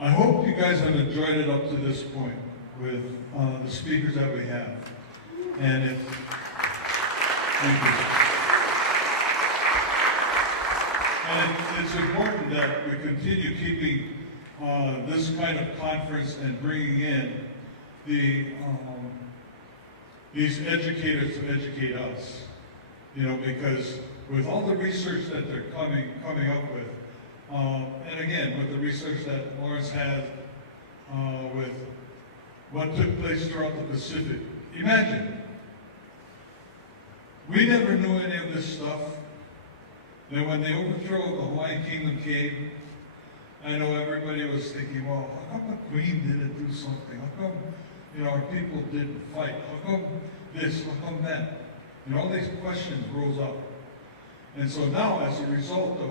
I hope you guys have enjoyed it up to this point with the speakers that we have. And thank you. And it's important that we continue keeping this kind of conference and bringing in these educators to educate us. You know, because with all the research that they're coming up with, and again, with the research that Lawrence had with what took place throughout the Pacific, imagine, we never knew any of this stuff. Then when the overthrow of the Hawaiian Kingdom came, I know everybody was thinking, well, how come the Queen didn't do something? How come, you know, our people didn't fight? How come this? How come that? And all these questions rose up. And so now, as a result of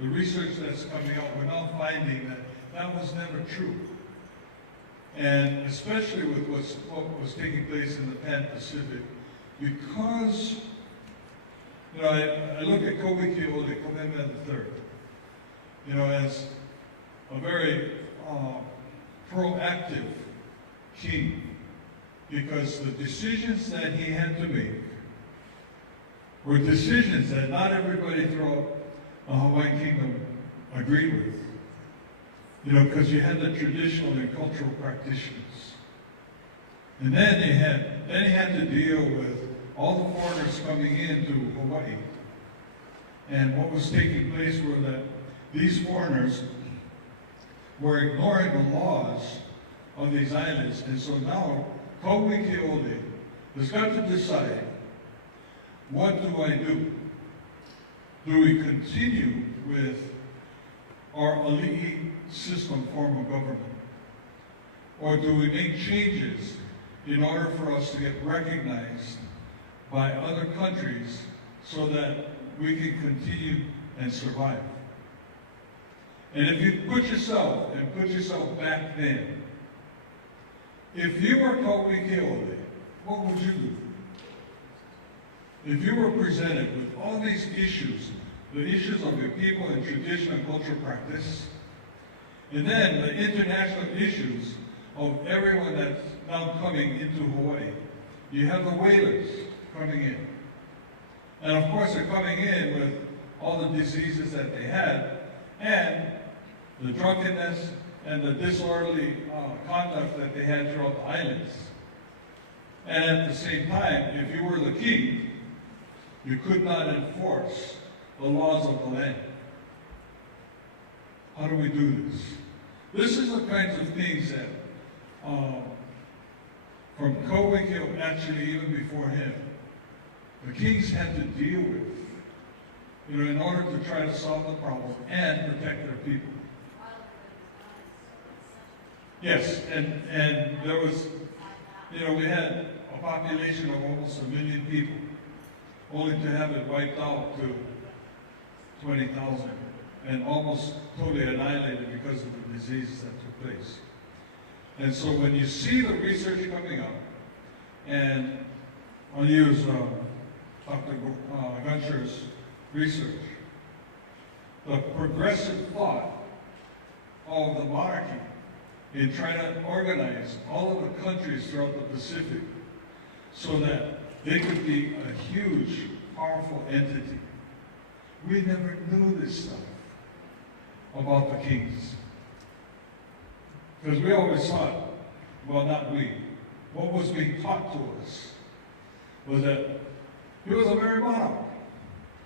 the research that's coming out, we're now finding that that was never true. And especially with what was taking place in the Pan-Pacific, because, you know, I look at Kumu Kaleikoa III, you know, as a very proactive king, because the decisions that he had to make were decisions that not everybody throughout the Hawaiian Kingdom agreed with. You know, because you had the traditional and cultural practitioners. And then he had to deal with all the foreigners coming into Hawaii. And what was taking place were that these foreigners were ignoring the laws of these islands. And so now, Kumu Kaleikoa has got to decide, what do I do? Do we continue with our ali'i system form of government? Or do we make changes in order for us to get recognized by other countries so that we can continue and survive? And if you put yourself back then, if you were Kumu Kaleikoa, what would you do? If you were presented with all these issues, the issues of your people and tradition and cultural practice, and then the international issues of everyone that's now coming into Hawaii. You have the whalers coming in. And of course they're coming in with all the diseases that they had, and the drunkenness and the disorderly conduct that they had throughout the islands. And at the same time, if you were the king, you could not enforce the laws of the land. How do we do this? This is the kinds of things that, from Kumu Kaleikoa, actually even before him, the kings had to deal with, you know, in order to try to solve the problem and protect their people. Yes, and there was, you know, we had a population of almost 1 million people, only to have it wiped out to 20,000 and almost totally annihilated because of the diseases that took place. And so when you see the research coming up, and I'll use Dr. Guncher's research, the progressive thought of the monarchy in trying to organize all of the countries throughout the Pacific so that they could be a huge, powerful entity. We never knew this stuff about the kings. Because we always thought, well, not we. What was being taught to us was that he was a merry monarch.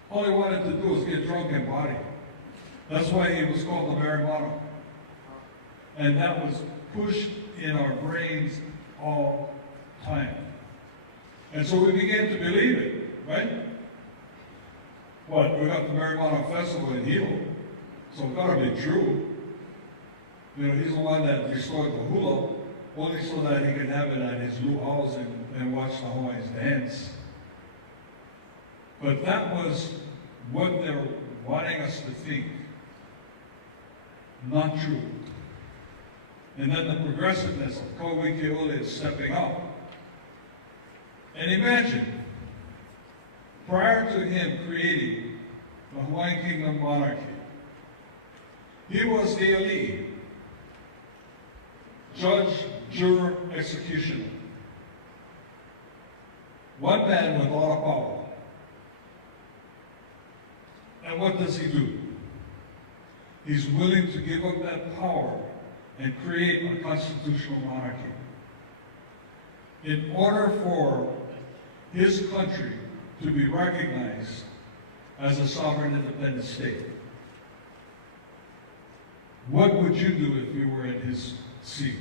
All he wanted to do was get drunk and party. That's why he was called the merry monarch. And that was pushed in our brains all the time. And so we began to believe it, right? What? We got the Merry Monarch Festival in Hilo, so it's got to be true. You know, he's the one that restored the hula, only so that he could have it at his luau's and watch the Hawaiians dance. But that was what they were wanting us to think. Not true. And then the progressiveness of Kumu Kaleikoa is stepping up. And imagine, prior to him creating the Hawaiian Kingdom monarchy, he was the ali'i judge, juror, executioner. One man with a lot of power. And what does he do? He's willing to give up that power and create a constitutional monarchy. In order for his country to be recognized as a sovereign independent state. What would you do if you were in his seat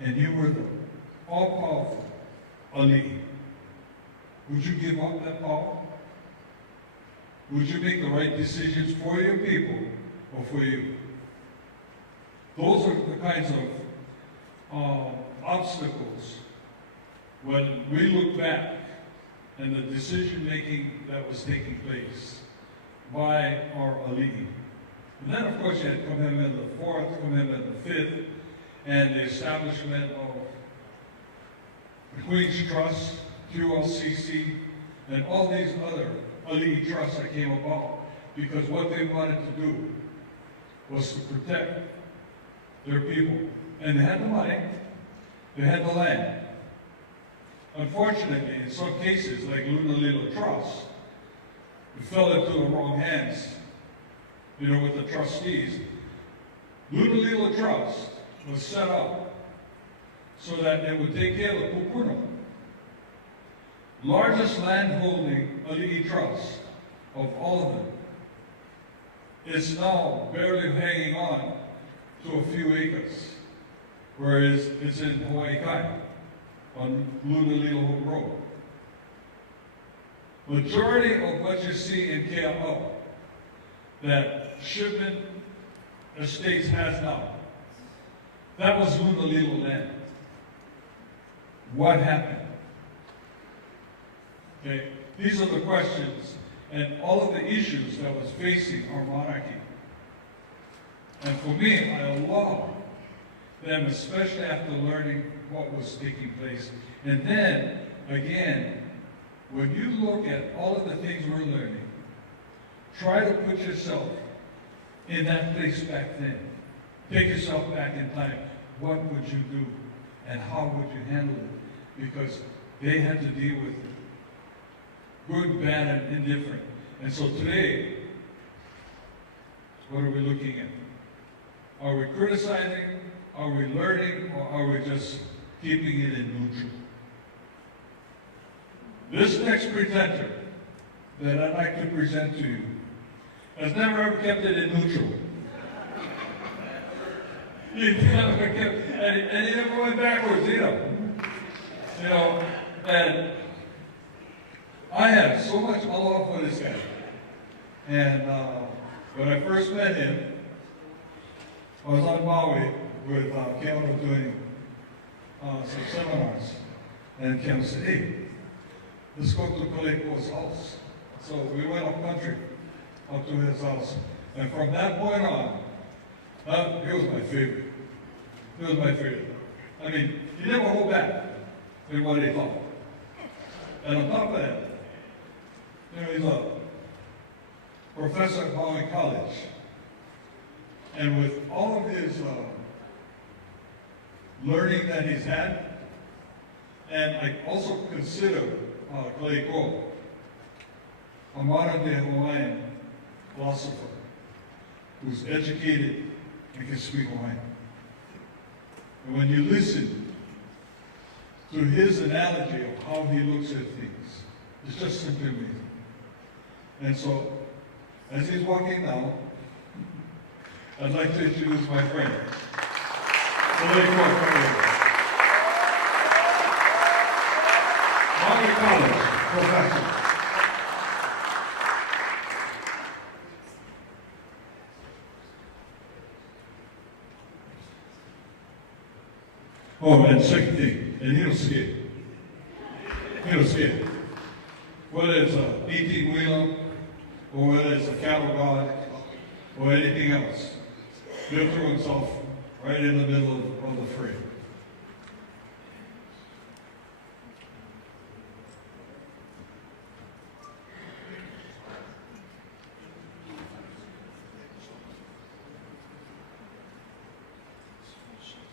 and you were the all-powerful ali'i? Would you give up that power? Would you make the right decisions for your people or for you? Those are the kinds of obstacles when we look back and the decision-making that was taking place by our ali'i. And then, of course, you had Commitment the Fourth, Commitment the Fifth, and the establishment of the Queen's Trust, QLCC, and all these other ali'i trusts that came about because what they wanted to do was to protect their people. And they had the money, they had the land. Unfortunately, in some cases, like Lunalilo Trust, it fell into the wrong hands, with the trustees. Lunalilo Trust was set up so that they would take care of the kupuna. Largest landholding ali'i trust of all of them is now barely hanging on to a few acres, whereas it's in Hoʻihoʻi on Lunalilo Road. Majority of what you see in Kāʻeo that Shipment Estates has now, that was Lunalilo land. What happened? Okay, these are the questions and all of the issues that was facing our monarchy. And for me, I love them, especially after learning what was taking place. And then, again, when you look at all of the things we're learning, try to put yourself in that place back then. Take yourself back in time. What would you do? And how would you handle it? Because they had to deal with it. Good, bad, and indifferent. And so today, what are we looking at? Are we criticizing? Are we learning? Or are we just keeping it in neutral? This next presenter that I'd like to present to you has never ever kept it in neutral. He never kept, and he never went backwards either. And I have so much love for this guy. And when I first met him, I was on Maui with Kāʻeo doing some seminars. And Kāʻeo said, hey, let's go to Kaleikoa's house. So we went up country, up to his house. And from that point on, he was my favorite. He was my favorite. I mean, he never hold back in what he thought. And on top of that, he's a professor at Maui College. And with all of his learning that he's had, and I also consider Kaleikoa a modern-day Hawaiian philosopher who's educated and can speak Hawaiian. And when you listen to his analogy of how he looks at things, it's just simply amazing. And so, as he's walking down, I'd like to introduce my friend, Kaleikoa Kāʻeo, Maui College professor. Oh, and second thing, and he don't see it. He don't see it. Whether it's a 18-wheeler, or whether it's a cattle guard, or anything else, he'll throw himself right in the middle of the fray.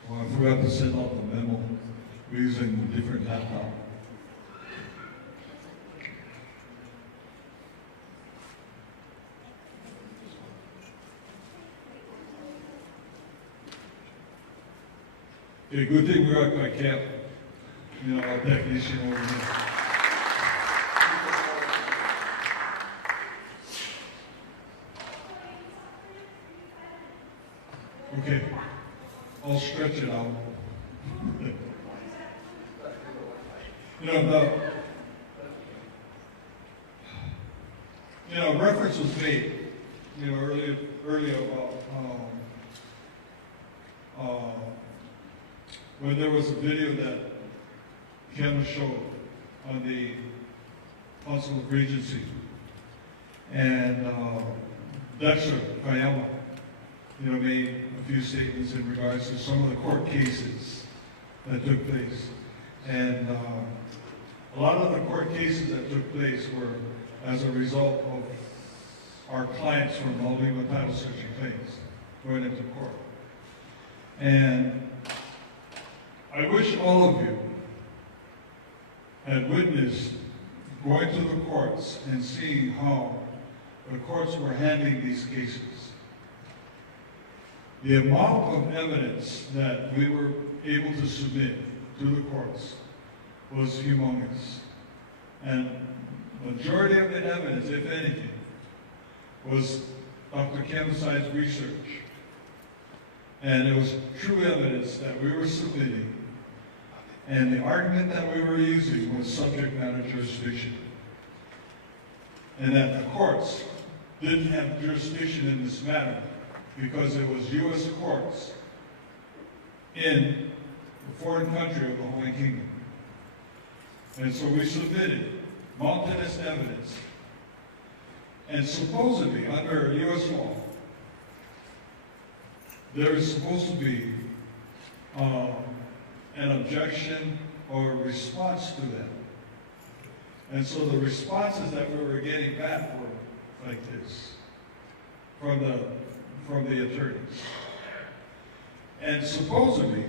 Well, I forgot to send out the memo. We're using a different laptop. Okay, good thing we got my cap, our technician over here. Okay, I'll stretch it out. Reference was made, earlier about when there was a video that Kim showed on the Council of Regency, and Dexter Kayama, made a few statements in regards to some of the court cases that took place. And a lot of the court cases that took place were as a result of our clients from non-legal title searching claims going into court. And I wish all of you had witnessed going to the courts and seeing how the courts were handling these cases. The amount of evidence that we were able to submit to the courts was humongous. And the majority of the evidence, if anything, was Dr. Kemsai's research. And it was true evidence that we were submitting. And the argument that we were using was subject matter jurisdiction. And that the courts didn't have jurisdiction in this matter because it was U.S. courts in the foreign country of the Holy Kingdom. And so we submitted mountainous evidence. And supposedly, under U.S. law, there is supposed to be an objection or a response to that. And so the responses that we were getting back were like this from the attorneys. And supposedly,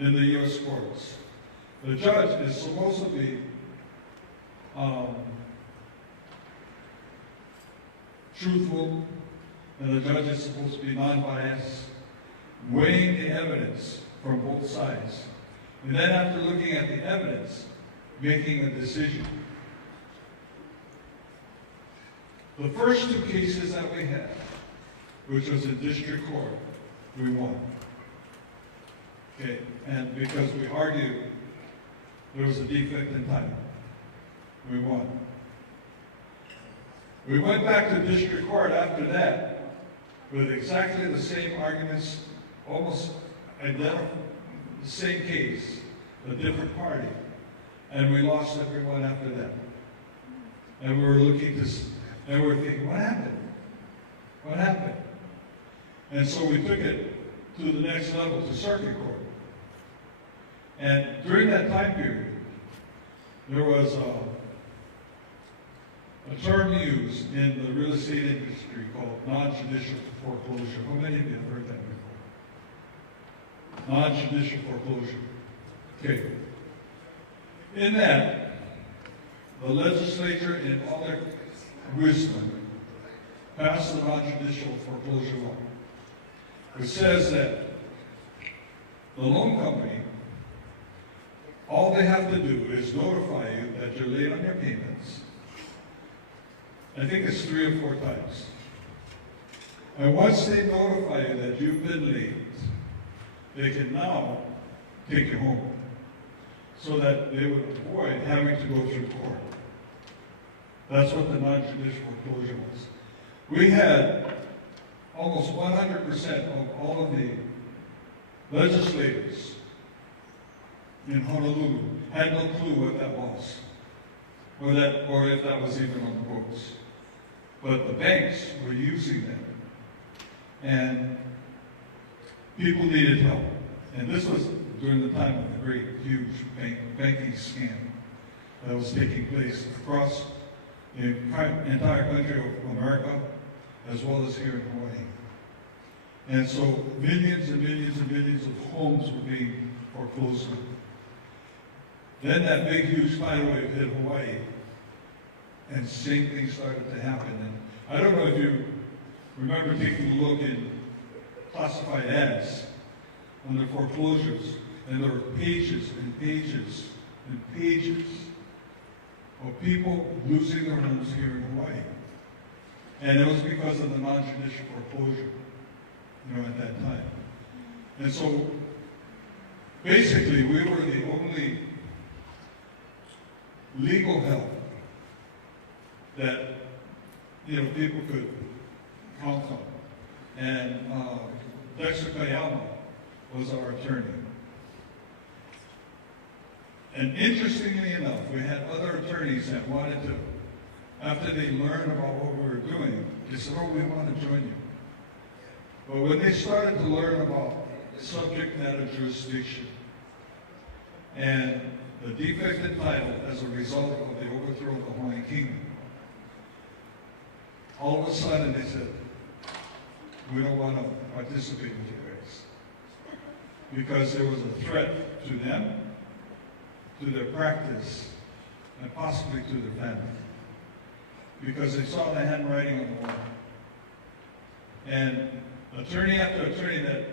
in the U.S. courts, the judge is supposed to be truthful, and the judge is supposed to be non-biased, weighing the evidence from both sides. And then after looking at the evidence, making a decision. The first two cases that we had, which was in district court, we won. Okay, and because we argued there was a defect in title, we won. We went back to district court after that with exactly the same arguments, almost identical, the same case, a different party, and we lost everyone after that. And we were looking to, and we were thinking, what happened? What happened? And so we took it to the next level, to circuit court. And during that time period, there was a term used in the real estate industry called non-judicial foreclosure. How many of you have heard that before? Non-judicial foreclosure. Okay. In that, the legislature, in all their wisdom, passed the non-judicial foreclosure law, which says that the loan company, all they have to do is notify you that you're late on your payments. I think it's 3 or 4 times. And once they notify you that you've been late, they can now take you home so that they would avoid having to go through court. That's what the non-judicial foreclosure was. We had almost 100% of all of the legislators in Honolulu had no clue what that was, or if that was even on the books. But the banks were using them, and people needed help. And this was during the time of the great, huge banking scam that was taking place across the entire country of America, as well as here in Hawaii. And so millions and millions and millions of homes homes were being foreclosed on. Then that big, huge tidal wave hit Hawaii, and same thing started to happen. And I don't know if you remember taking a look in classified ads on the foreclosures, and there were pages and pages and pages of people losing their homes here in Hawaii. And it was because of the non-judicial foreclosure, at that time. And so, basically, we were the only legal help that, people could count on. And Dexter Kayama was our attorney. And interestingly enough, we had other attorneys that wanted to, after they learned about what we were doing, they said, oh, we want to join you. But when they started to learn about subject matter jurisdiction and the defect in title as a result of the overthrow of the Hawaiian Kingdom, all of a sudden they said, we don't want to participate with you guys. Because there was a threat to them, to their practice, and possibly to their family. Because they saw the handwriting on the wall. And attorney after attorney that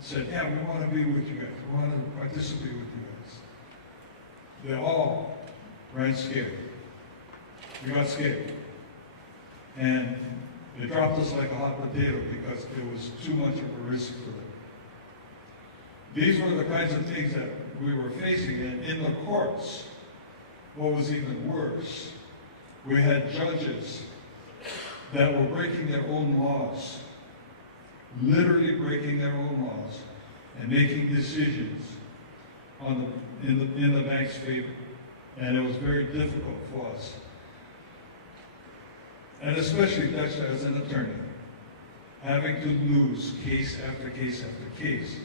said, yeah, we want to be with you guys. We want to participate with you guys. They all ran scared. We got scared. And they dropped us like a hot potato because it was too much of a risk for them. These were the kinds of things that we were facing. And in the courts, what was even worse, we had judges that were breaking their own laws, literally breaking their own laws, and making decisions in the bank's favor. And it was very difficult for us. And especially Dexter as an attorney, having to lose case after case after case.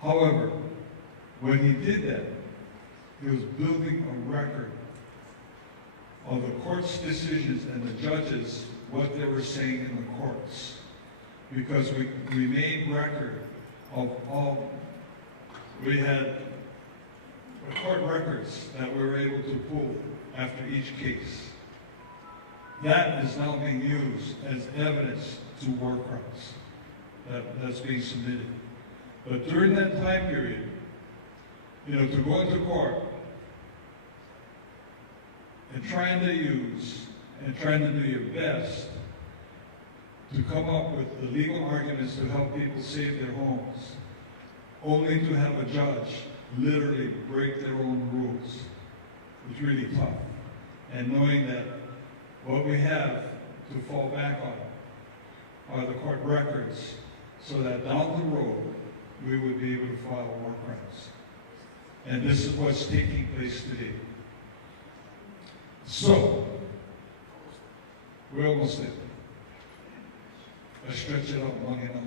However, when he did that, he was building a record of the court's decisions and the judges, what they were saying in the courts. Because we made record of all, we had court records that we were able to pull after each case. That is now being used as evidence to war crimes that's being submitted. But during that time period, to go into court and trying to do your best to come up with the legal arguments to help people save their homes, only to have a judge literally break their own rules was really tough. And knowing that what we have to fall back on are the court records, so that down the road we would be able to file war crimes. And this is what's taking place today. So, we're almost there. I stretch it out long enough.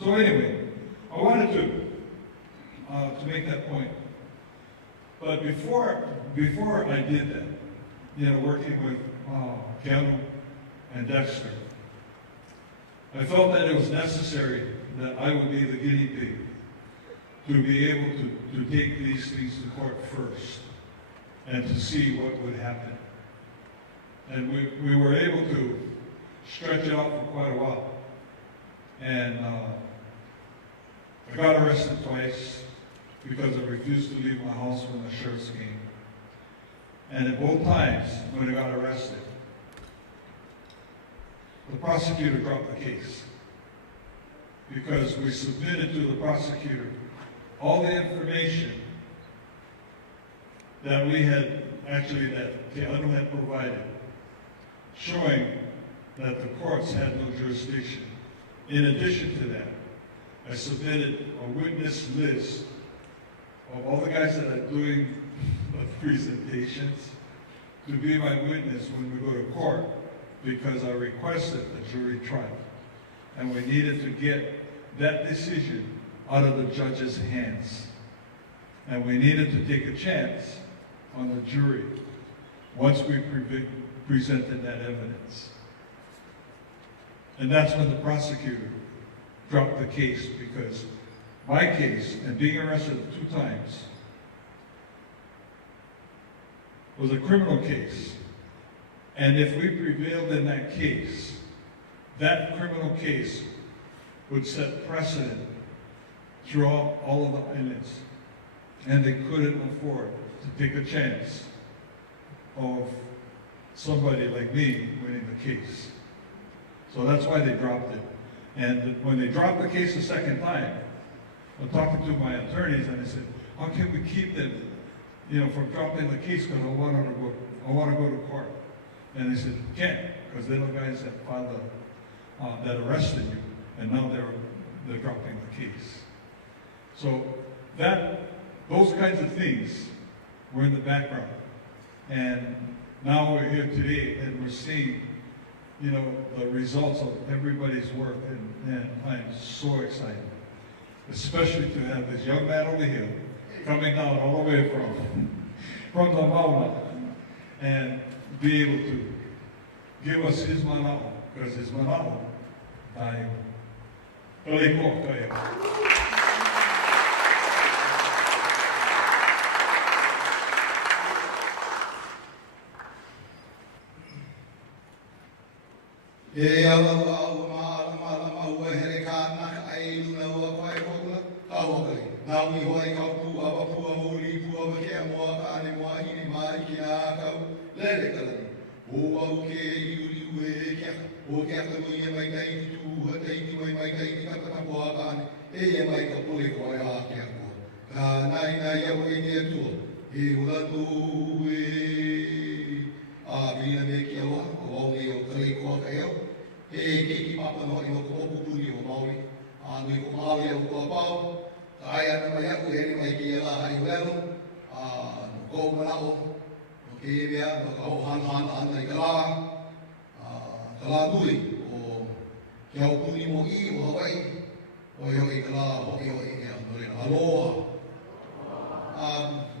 So anyway, I wanted to make that point. But before I did that, working with Kumu and Dexter, I felt that it was necessary that I would be the guinea pig to be able to take these things to court first and to see what would happen. And we were able to stretch it out for quite a while. And I got arrested twice because I refused to leave my house when the sheriffs came. And at both times, when I got arrested, the prosecutor dropped the case because we submitted to the prosecutor all the information that we had, actually that Keanu had provided, showing that the courts had no jurisdiction. In addition to that, I submitted a witness list of all the guys that are doing the presentations to be my witness when we go to court, because I requested a jury trial. And we needed to get that decision out of the judge's hands. And we needed to take a chance on the jury once we presented that evidence. And that's when the prosecutor dropped the case, because my case, and being arrested 2 times, was a criminal case. And if we prevailed in that case, that criminal case would set precedent throughout all of the islands. And they couldn't afford to take a chance of somebody like me winning the case. So that's why they dropped it. And when they dropped the case the second time, I'm talking to my attorneys and I said, how can we keep them, from dropping the case, because I want to go to court. And they said, you can't, because they're the guys that filed that arrested you, and now they're dropping the case. So those kinds of things were in the background. And now we're here today and we're seeing, the results of everybody's work, and I'm so excited. Especially to have this young man over here coming down all the way from the mountain and be able to give us his manao, because his manao, Kumu Kaleikoa Kāʻeo. E alawa au ma'alama ua here kānaka ai luna ua koe kokula kawakari. Nā ui hoi kau pū awa pua mōri pua wa kea moa ka ane moa hini mai ki nā kau lere kalari. O au ke iuri ue keaka. O keaka mui e mai kai ni tū ha teiti mai kai ni kakatapoa ka ane. E mai ka pule koe a keako. Ka nai nai au e ni atua. E ulatu ue a vina me ki awa. O au me o Kaleikoa Kāʻeo. E keiki papa no i o kopupuni o Maui. A nui ko Maui au kua pau. Ka ai ana mai aku e mai ki e la hai welo. No kou manao. No ke e mea, no ka hau hana ana i ka la. Ka la nui o ke au puni mo I o Hawaii. Hoʻihoʻi ka la hoʻihoʻi e a no rena. Aloha.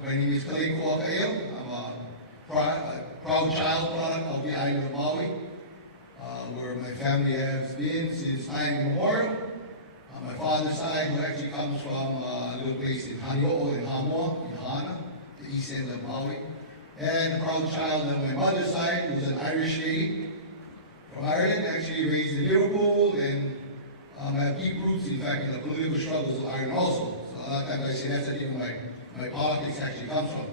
My name is Kaleikoa Kāʻeo. I'm a proud child product of the island of Maui, where my family has been since time immemorial. My father's side, who actually comes from a little place in Haniōʻo in Hamoa, in Hana, the east end of Maui. And a proud child on my mother's side, who's an Irish lady from Ireland, actually raised in Liverpool, and I have deep roots, in fact, in the political struggles of Ireland also. So a lot of times I say that's where my politics actually comes from.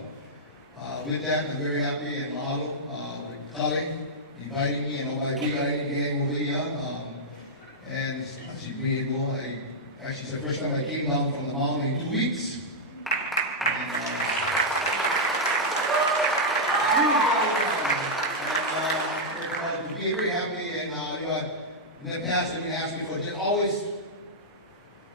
With that, I'm very happy and mahalo with Kale inviting me and all my big island gang over here. And actually bring it more. Actually, it's the first time I came down from the mountain in 2 weeks. And, to be very happy, and in the past, when you asked me for just always,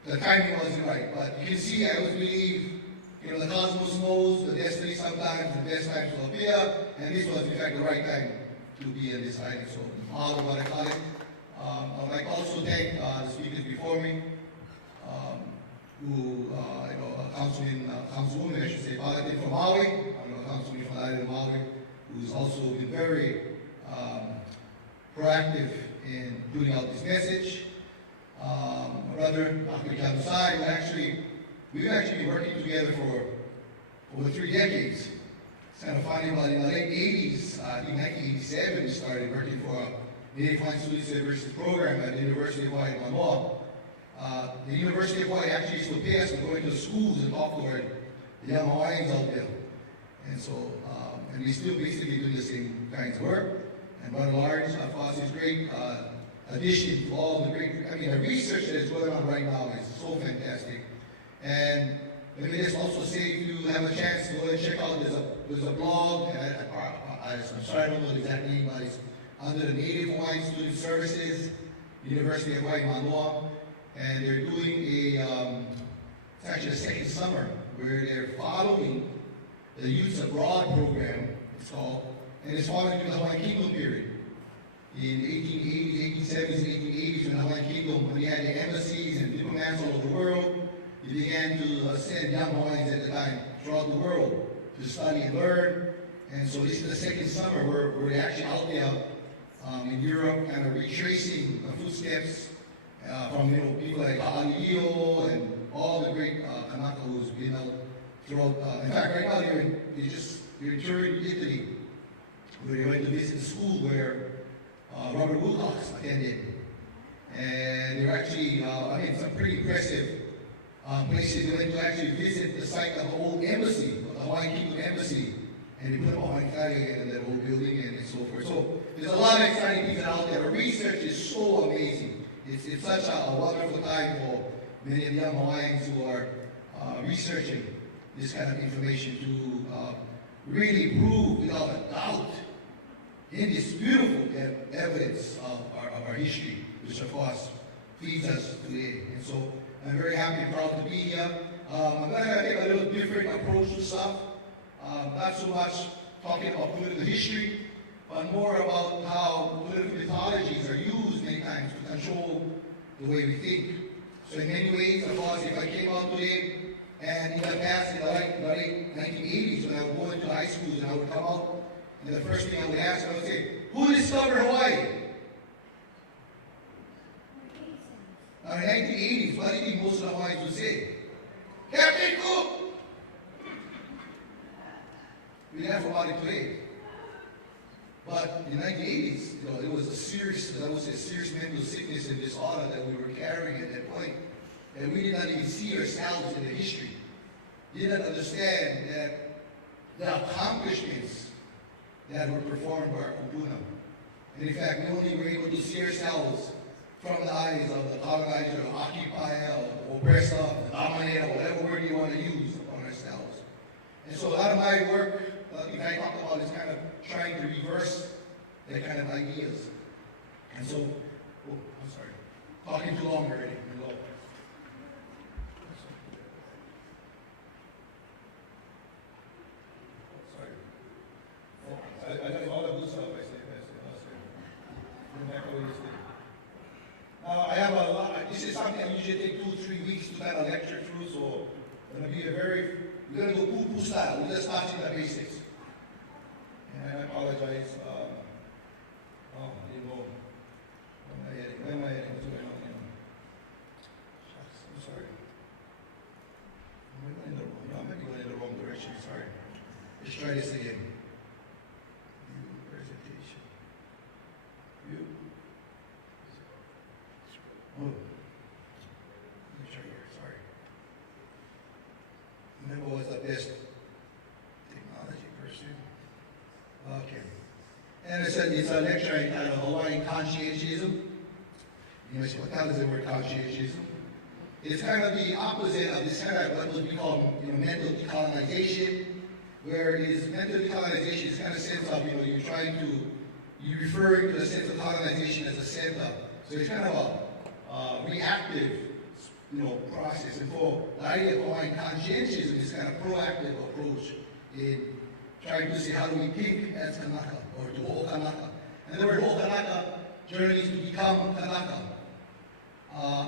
the timing wasn't right. But you can see, I always believe, the cosmos knows the destiny sometimes, the best times will appear, and this was in fact the right time to be in this island. So, mahalo barakale. I would like to also thank the speakers before me, who, councilwoman, I should say, Paladin from Maui, a councilwoman from the island of Maui, who's also been very proactive in putting out this message. My brother, Dr. Kamusai, we've actually been working together for over 3 decades. It's kind of funny, but in the late 80s, I think 1987, we started working for a Native Hawaiian Students University program at the University of Hawaii in Manoa. The University of Hawaii actually used to pay us to go into schools and talk to the young Hawaiians out there. And so, and we still basically do the same kinds of work. And by and large, for us, it's great addition to all the great, the research that is going on right now is so fantastic. And let me just also say, if you have a chance to go and check out, there's a blog, I'm sorry, I don't know the exact name, but it's under the Native Hawaiian Student Services, University of Hawaii, Manoa, and they're doing it's actually a second summer, where they're following the Youth Abroad program, it's called, and it's following through the Hawaiian Kingdom period. In the 1880s, 1870s, and 1880s, when the Hawaiian Kingdom, when we had the embassies and diplomats all over the world, they began to send young Hawaiians at the time throughout the world to study and learn. And so this is the second summer where they're actually out there in Europe, kind of retracing the footsteps from people like Kāʻeo and all the great Kanaka who's been out throughout. In fact, right now they're touring Italy, where they went to visit the school where Robert Wilcox attended. And they were actually, some pretty impressive places. They went to actually visit the site of the old embassy, of the Hawaiian Kingdom Embassy. And they put up Hoʻihoʻi Kāʻeo in that old building and so forth. So there's a lot of exciting things out there. The research is so amazing. It's such a wonderful time for many of the young Hawaiians who are researching this kind of information to really prove without a doubt indisputable evidence of our history, which of course feeds us today. And so I'm very happy and proud to be here. I'm going to take a little different approach to stuff. Not so much talking about political history, but more about how political mythologies are used many times to control the way we think. So in many ways, of course, if I came out today and in the past, in the late 1980s, when I would go into high schools and I would come out, and the first thing I would ask, I would say, who discovered Hawaii? Now in the 1980s, what do you think most of the Hawaiians would say? Captain Cook! We laugh about it today. But in the 1980s, there was a serious mental sickness and disorder that we were carrying at that point. And we did not even see ourselves in the history. We did not understand that the accomplishments that were performed by our kupuna. And in fact, we only were able to see ourselves from the eyes of the colonizer, the occupier, the oppressor, the dominator, whatever word you want to use upon ourselves. And so a lot of my work, I talk about, is kind of trying to reverse that kind of ideas. And so, I'm sorry, talking too long already. I got all the good stuff I say. Now, I have a lot, this is something I usually take 2 or 3 weeks to kind of lecture through, so it's going to be we're going to go poo-poo style. We're just starting the basics. And I apologize. I didn't know. Where am I heading? What's going on here? I'm sorry. I might be going in the wrong direction. Sorry. Let's try this again. Presentation. View. Oh. Let me try here. Sorry. Remember what's the best technology person? Okay. And it's a lecture entitled Hawaiian Conscientialism. You know, what kind of the word conscientialism? It's kind of the opposite of this kind of what would be called mental decolonization, where is mental decolonization is kind of sense of, you're referring to the sense of colonization as a center. So it's kind of a reactive, process. And for the idea of Hawaiian conscientialism is kind of proactive approach in trying to say how do we think as Kanaka or to Ho'o Kanaka. And the word Ho'o Kanaka generally means to become Kanaka.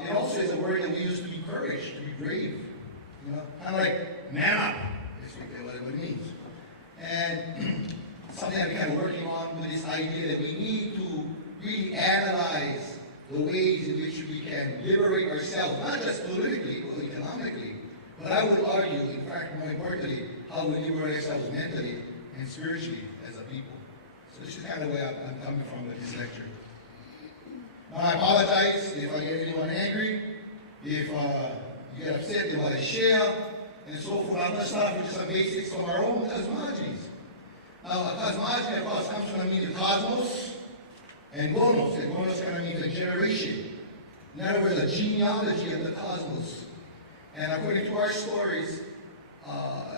It also is a word that we use to be courage, to be brave. Kind of like man up, is what it means. And something I'm kind of working on with this idea that we need to really analyze the ways in which we can liberate ourselves, not just politically or economically, but I would argue, in fact, more importantly, how we liberate ourselves mentally and spiritually as a people. So this is kind of where I'm coming from with this lecture. Now, I apologize if I get anyone angry, if you get upset, they want to share, and so forth. I'm going to start with some basics from our own cosmologies. Now, a cosmology, of course, comes from the meaning of cosmos and gonos. And gonos kind of means a generation. In other words, a genealogy of the cosmos. And according to our stories,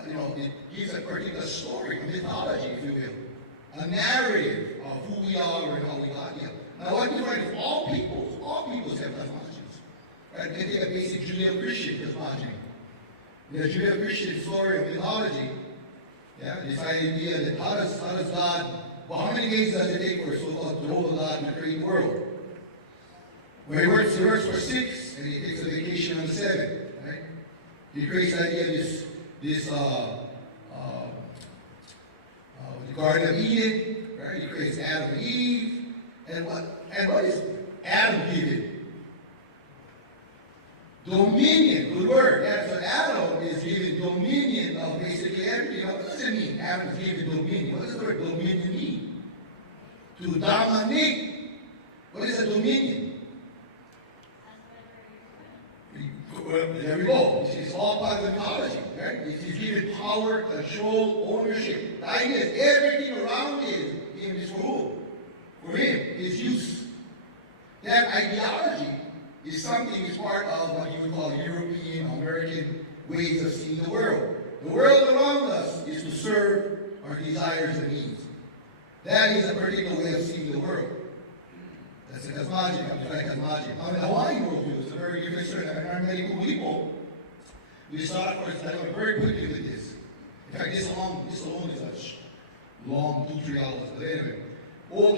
it gives a particular story, a mythology, if you will, a narrative of who we are and how we got here. Now, what we find is all peoples have cosmologies. Right? They take a basic Judeo-Christian cosmology. The Judeo-Christian story of mythology, this idea that how does God, how many days does it take for a so-called Jehovah God to create the world? Where he works for 6 and he takes a vacation on the 7th, right? He creates the idea of the Garden of Eden, right? He creates Adam and Eve. And what is Adam given? Dominion, good word. Yeah, so Adam is given dominion of basically everything. What does it mean? Adam is given dominion. What does the word dominion mean? To dominate. What is a dominion? There we go. It's all part of the mythology, right? He's given power, control, ownership. The idea is everything around him is rule. For him, his use. That ideology is something that's part of what you would call European, American ways of seeing the world. The world around us is to serve our desires and needs. That is a particular way of seeing the world. That's magic. I'm trying magic. Now, in the Hawaiian worldview, it's a very different story. I many Kumu people. We start first, I went very quickly with this. In fact, this alone is a long 2-3 hours. But anyway. And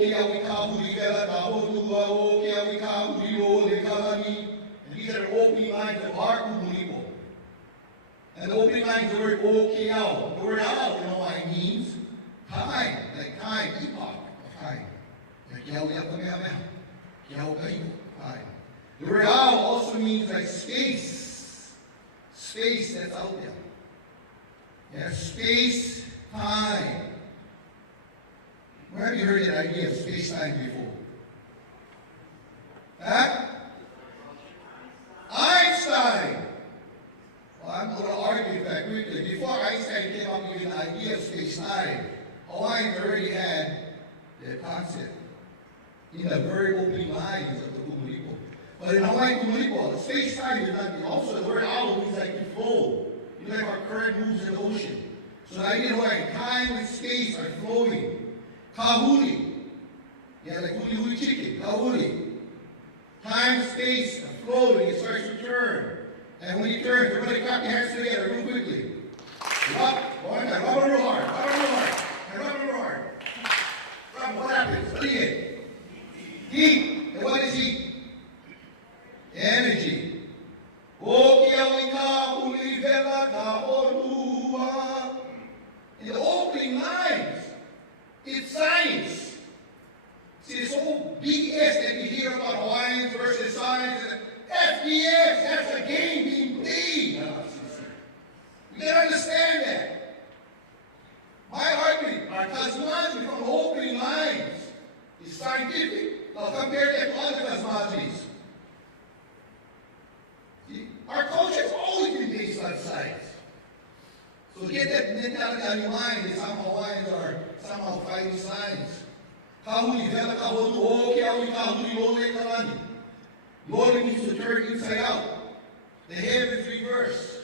these are the opening lines of our Kumu. And the opening lines of the word Kāʻeo. The word Kāʻeo, you know what it means? Time, like time, epoch of time. The word Kāʻeo also means like space. Space that's out there. Yeah, space, time. Where have you heard that idea of space-time before? Huh? Einstein! Well, I'm going to argue that quickly. Before Einstein came up with the idea of space-time, Hawaiians already had their concept in the very opening lines of the Kumu people. But in Hawaiian Kumu, space-time is not also the word Ao means like to flow. You know, like our current moves in the ocean. So the idea of Hawaiian time and space are flowing. Kahuli. Yeah, like huli chicken. Kahuli. Time, space, are flowing. It starts to turn. And when it turns, everybody clap your hands together real quickly. Rub it real hard. Rub it real hard. And rub it real hard. Rub, what happens? What do you get? Heat. And what is heat? Energy. In the opening lines, it's science. See, this whole BS that we hear about Hawaiians versus science, FDS, that's a game being played. You gotta understand that. My argument, our cosmology from the opening lines is scientific. Now compare that to other cosmologies. See, our culture has always been based on science. So get that mentality on your mind that some Hawaiians are somehow fighting science. Lord means to turn inside out. The heavens reverse.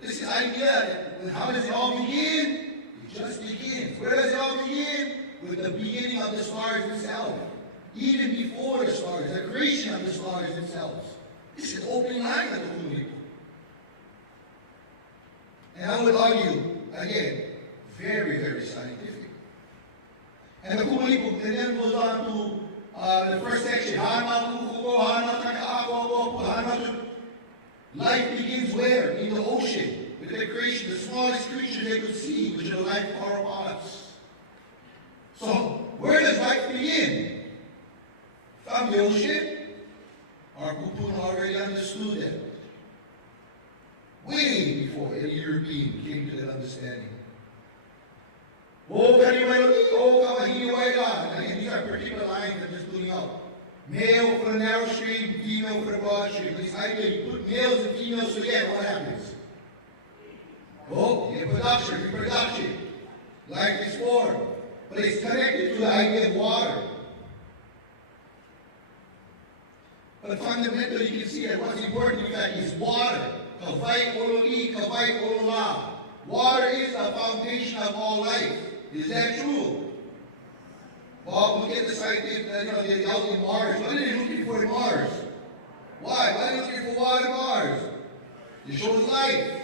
This is the idea that how does it all begin? It just begins. Where does it all begin? With the beginning of the stars themselves. Even before the stars, the creation of the stars themselves. This is opening line of the Kumu people. And I would argue, again, very, very scientific. And the Kumu people, and then goes on to the first section. Life begins where? In the ocean. With the creation, the smallest creature they could see, which are the life pods. So, where does life begin? From the ocean? Our Kupuna already understood that. Way before any European came to that understanding. Again, these are particular lines I'm just putting out. Male for the narrow stream, female for the broad stream. This idea, you put males and females together, what happens? Oh, you get production, reproduction. Life is formed. But it's connected to the idea of water. But fundamentally, you can see that what's important in fact is water. Kawai ololi, kawai olola. Water is the foundation of all life. Is that true? Bob, look at the scientific, they're out in Mars. What are they looking for in Mars? Why? Why are they looking for water in Mars? It shows life.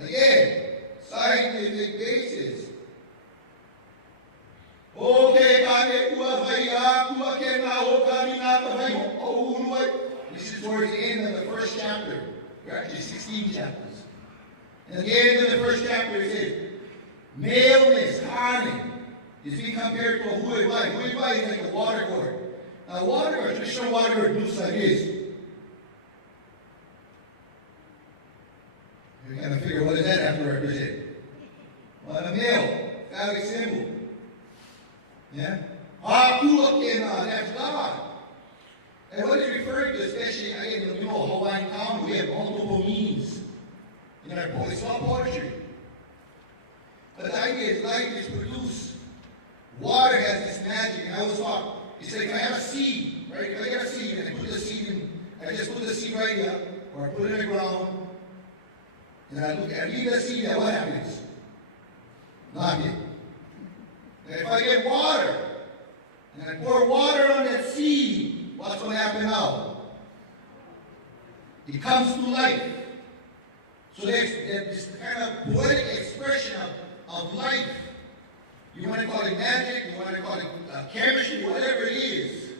Again, scientific basis. This is towards the end of the first chapter. There are actually 16 chapters. And at the end of the first chapter it says, maleness, harming. is being compared to a Hoʻihoʻi. Hoʻihoʻi is like a water gourd. Now, water gourd, traditional water gourd looks like this. You're kind of figure, what does that have to represent? Well, a male, family symbol. Yeah? Akua, that's God. And what it's referring to, especially in Hawaiian town, we have multiple meanings in our poetry. It's all poetry. But the idea is life is produced. Water has this magic, and I always thought, it's like if I have a seed, right? If I get a seed and I put the seed in, I just put the seed right here, or I put it in the ground, and I leave the seed there, what happens? Nothing. And if I get water, and I pour water on that seed, what's going to happen now? It comes to life. So there's this kind of poetic expression of life. You want to call it magic, you want to call it chemistry, whatever it is.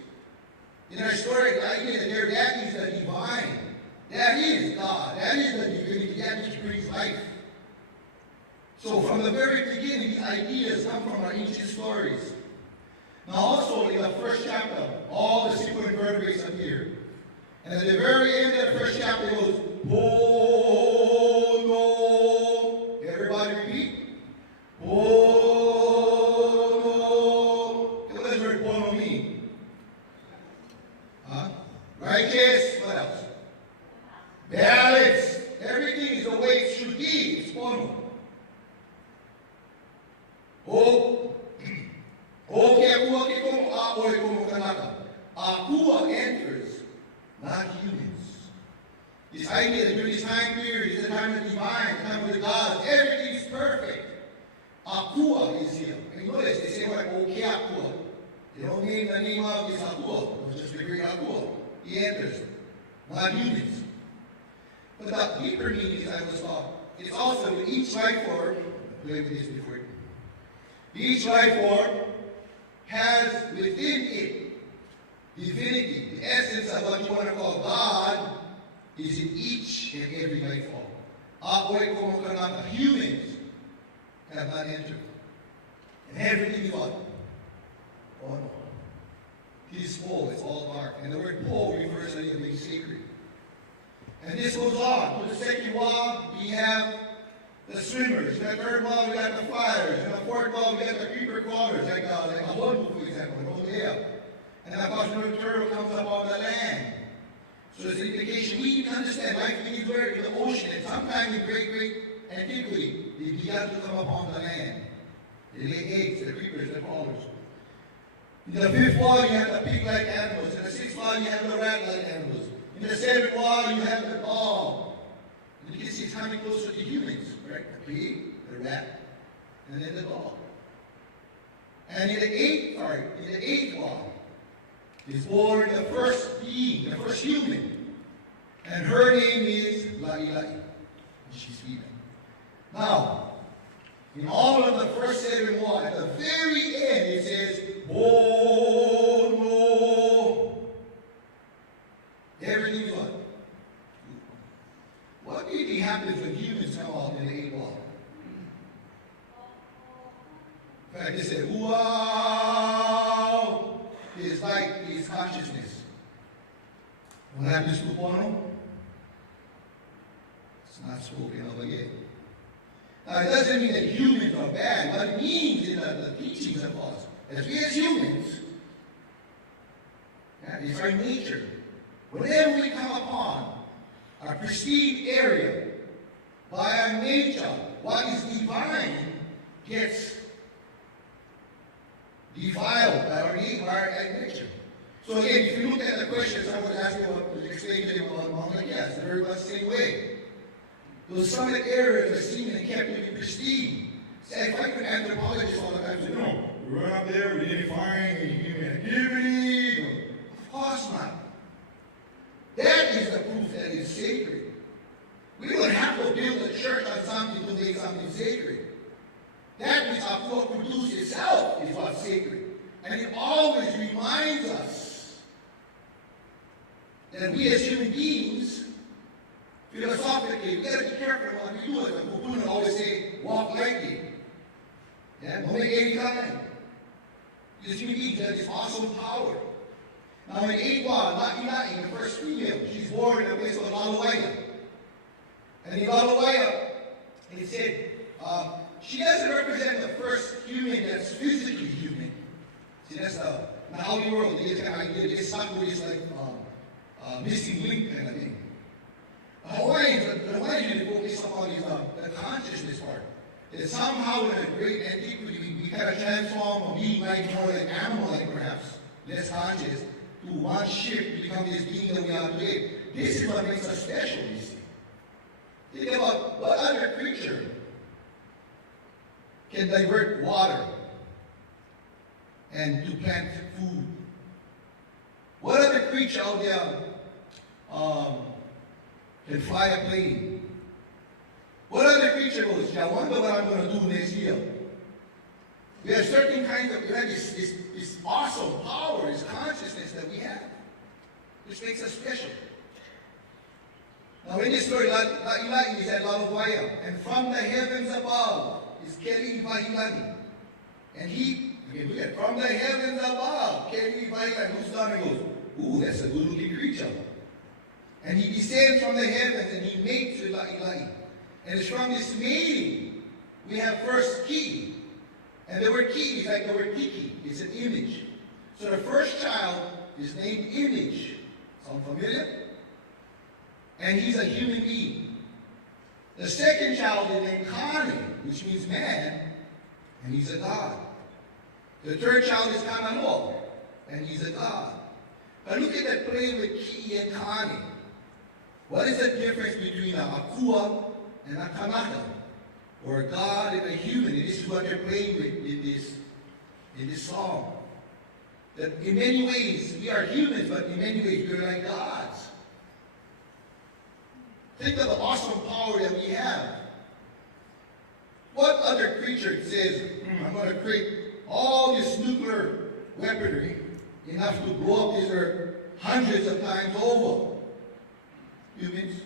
In our story, the idea that is the divine. That is God. That is the divinity. That which brings life. So from the very beginning, these ideas come from our ancient stories. Now also in the first chapter, all the simple invertebrates appear. And at the very end of the first chapter, it goes, Pono. Everybody repeat. Pono. What does the word Pono mean? Huh? Righteous. What else? Balance. Everything is the way it should be. It's Pono. Akua enters, not humans. This idea that during this time period is the time of the divine, the time of the gods, everything is perfect. Akua is here. And you notice they say what? Akua. They don't name the name of this Akua. It's just the great Akua. He enters, not humans. But the deeper meaning is, I was taught, it's also with each life form, I've played with this before. Each life form has within it divinity, the essence of what you want to call God is in each and every life form. Humans have not entered. And everything is what? Oh no. Peaceful, it's all dark. And the word po refers to being sacred. And this goes on. To the second wall, we have the swimmers. In the third wall, we got the flyers. In the fourth wall, we got the creeper crawlers, like a Hondu, for example, in Rodeo. And of course, when the turtle comes up on the land. So there's an indication. We need to understand life beings were in the ocean. And sometime in great antiquity, they began to come up on the land. They lay eggs, the creepers, the crawlers. In the fifth wall, you have the pig-like animals. In the sixth wall, you have the rat-like animals. In the seventh wall, you have the dog. And you can see it's coming closer to humans, right? The pig, the rat, and then the dog. And in the eighth wall, is born the first being, the first human. And her name is Lailai. And she's female. Now, in all of the first 7 walls, at the very end, it says, Oh no. Everything is what? What do you think happens when humans come out in the 8th wall? In fact, they say, wow. His light, his consciousness. What happens to Pono? It's not spoken of again. Now, it doesn't mean that humans are bad. What it means in the teachings of us, as we as humans, it's our nature. Whenever we come upon a pristine area, by our nature, what is divine gets defiled by our nature. So again, if you look at the question, someone asked me what to explain to them about Mount Yes, they're very much the same way. Those summit areas are seen and kept to be pristine. Say, if I could anthropologists all the time say, no, we went up there, we didn't find any human activity. Of course not. That is the proof that it's sacred. We don't have to build a church on something to make something sacred. That which our Lord produced itself is what's sacred. And it always reminds us that we as human beings, philosophically, we got to be careful what we do. As Kumu always say, walk lightly. Yeah, don't make any comment. This human being has this awesome power. Now in Ewa, Laʻilaʻi, the first female, she's born in a place called Lalawaya. And in Lalawaya, it said, she doesn't represent the first human that's physically human. See, that's the Maori world. They get kind of idea. They get stuck with this like missing link kind of thing. The Hawaiians really focus upon is the consciousness part. That somehow in a great antiquity, we kind of transform from being like more like animal-like perhaps, less conscious, to one shift to become this being that we are today. This is what makes us special, you see. Think about what other creature can divert water and to plant food. What other creature out there can fly a plane? What other creature goes, I wonder what I'm going to do next year? We have certain kinds of, we have this awesome power, this consciousness that we have, which makes us special. Now in this story, Laʻilaʻi is at Lalawaya, and from the heavens above is Keli Vahilani. And he, again, look at, from the heavens above, Keli Vahilani, looks down and goes, ooh, that's a good looking creature. And he descends from the heavens and he mates with Laʻilaʻi. And it's from this mating we have first ki. And the word ki is like the word tiki. It's an image. So the first child is named Image. Sound familiar? And he's a human being. The second child is named Kane, which means man, and he's a god. The third child is Kanaloa, and he's a god. But look at that play with ki and Kane. What is the difference between a akua and a kanaka, or a god and a human? And this is what they're playing with in this song. That in many ways we are humans, but in many ways we're like gods. Think of the awesome power that we have. What other creature says, I'm going to create all this nuclear weaponry enough to blow up this earth hundreds of times over? Humans.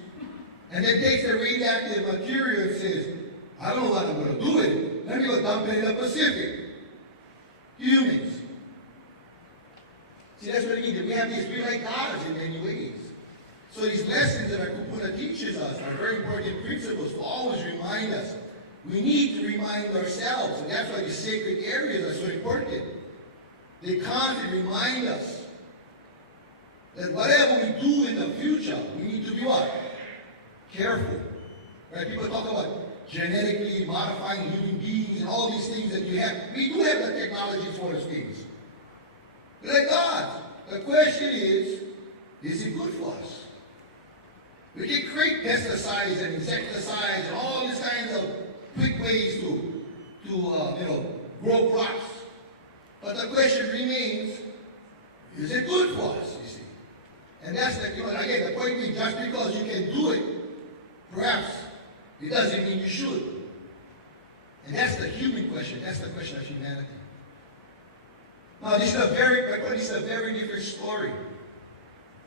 And then takes the radioactive material and says, I don't know what I'm going to do with it. Let me go dump it in the Pacific. Humans. See, that's what it means. We have these, we're like gods in many ways. So these lessons that our kupuna teaches us are very important principles to always remind us. We need to remind ourselves, and that's why these sacred areas are so important. They constantly remind us that whatever we do in the future, we need to be what? Careful. Right? People talk about genetically modifying human beings and all these things that you have. We do have the technology for those things. But like God, the question is it good for us? We can create pesticides and insecticides and all these kinds of quick ways to grow crops. But the question remains, is it good for us, you see? And that's the, again, the point being, just because you can do it, perhaps, it doesn't mean you should. And that's the human question. That's the question of humanity. Now, this is a very different story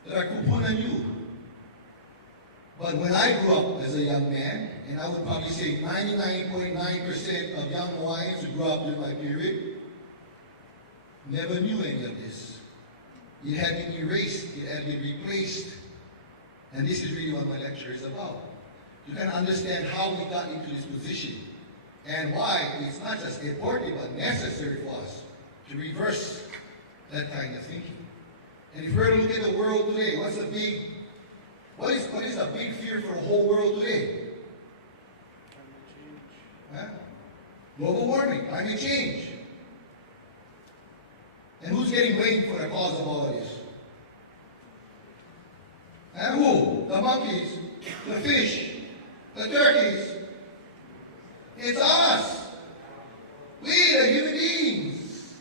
that our kupuna knew. But when I grew up as a young man, and I would probably say 99.9% of young Hawaiians who grew up during my period never knew any of this. It had been erased, it had been replaced. And this is really what my lecture is about. You can understand how we got into this position and why it's not just important but necessary for us to reverse that kind of thinking. And if we're to look at the world today, what is a big fear for the whole world today? Huh? Global warming, climate change. And who's getting blamed for the cause of all of this? And who? The monkeys, the fish, the turkeys. It's us. We, the human beings.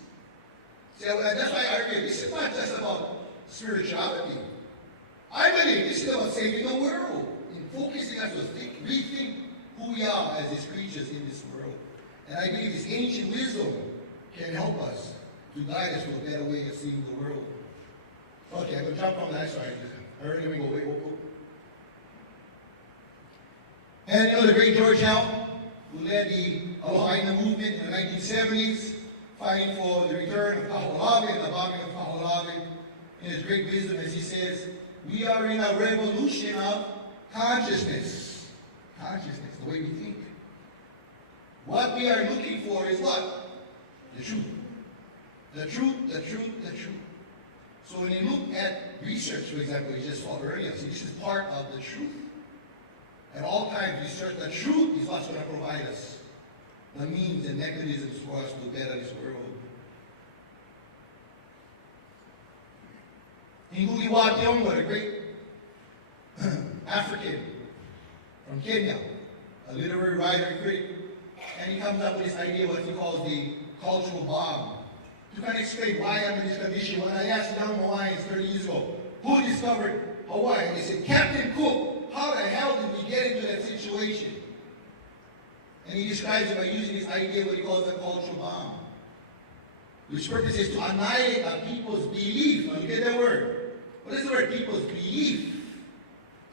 See, that's why I argue this is not just about spirituality. I believe this is about saving the world, in focusing us to rethink who we are as these creatures in this world. And I believe this ancient wisdom can help us to guide us to a better way of seeing the world. Okay, I'm going to jump on that side. I heard him go way. And the great George Howe, who led the Hoʻihoʻi movement in the 1970s, fighting for the return of Kaho'olawe and the bombing of Kaho'olawe, in his great wisdom, as he says, we are in a revolution of consciousness. Consciousness, the way we think. What we are looking for is what? The truth. The truth, the truth, the truth. So when you look at research, for example, you just saw earlier, so this is part of the truth. At all times, research, the truth is what's going to provide us the means and mechanisms for us to better this world. Kumu Kaleikoa, a great African from Kenya, a literary writer and critic, and he comes up with this idea, what he calls the cultural bomb. To kind of explain why I'm in this condition, when I asked young Hawaiians 30 years ago, who discovered Hawaii? They said, Captain Cook. How the hell did we get into that situation? And he describes it by using this idea, what he calls the cultural bomb, which purpose is to annihilate a people's belief. Now look at that word. What is the word people's belief?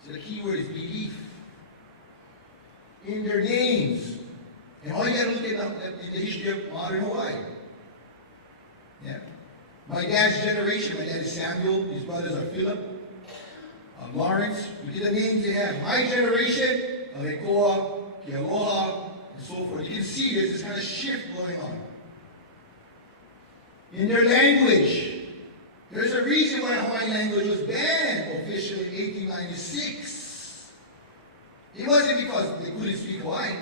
So the key word is belief. In their names. And all you got to look at in the history of modern Hawaii. Yeah. My dad's generation, my dad is Samuel, his brothers are Philip, Lawrence. Look at the names they have. My generation, Kaleikoa, Kāʻeo, and so forth. You can see there's this kind of shift going on. In their language, there's a reason why Hawaiian language was banned officially in 1896. It wasn't because they couldn't speak Hawaiian.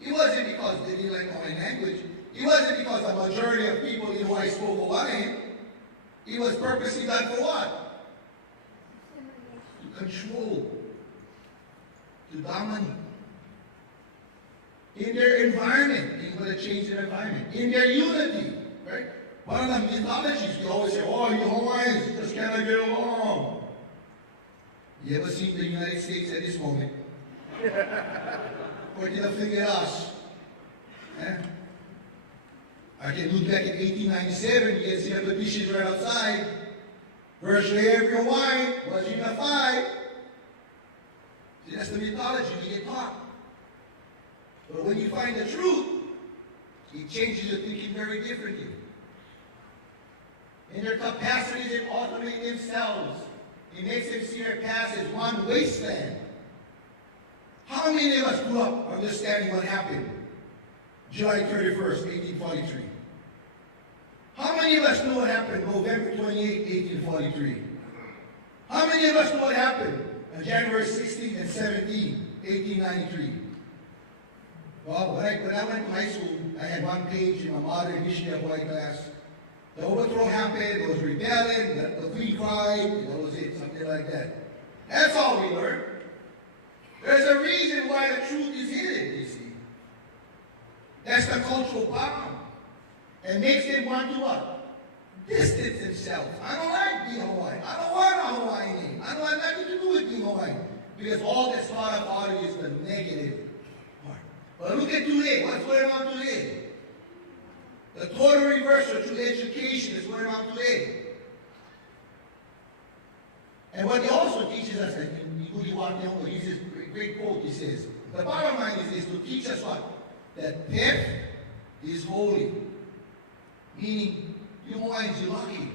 It wasn't because they didn't like Hawaiian language. It wasn't because the majority of people in Hawaii spoke Hawaiian. It was purposely done for what? To control, to dominate. In their environment, they want to change their environment. In their unity, right? One of the mythologies, we always say, oh, you Hawaiians just cannot get along. You ever seen the United States at this moment? Pointing a finger at us. Eh? I can look back at 1897, you can see the dishes right outside. Virtually every Hawaiian was unified. See, that's the mythology we get taught. But when you find the truth, it changes your thinking very differently. In their capacities in automating themselves, it makes them see their past as one wasteland. How many of us grew up understanding what happened July 31st, 1843? How many of us know what happened November 28, 1843? How many of us know what happened on January 16 and 17, 1893? Well, when I went to high school, I had one page in my modern history of Hawaii class. The overthrow happened, there was rebellion, the Queen cried, and that was it, something like that. That's all we learned. There's a reason why the truth is hidden, you see. That's the cultural bomb. And makes them want to what? Distance themselves. I don't like being Hawaiian. I don't want a Hawaiian name. I don't have nothing to do with being Hawaiian. Because all that's taught about it is the negative part. But look at today. What's going on today? The total reversal to education is going on today. And what he also teaches us, and he's this great quote, he says, the bottom line is to teach us what? That death is holy. Meaning, you Hawaiians, you're lucky.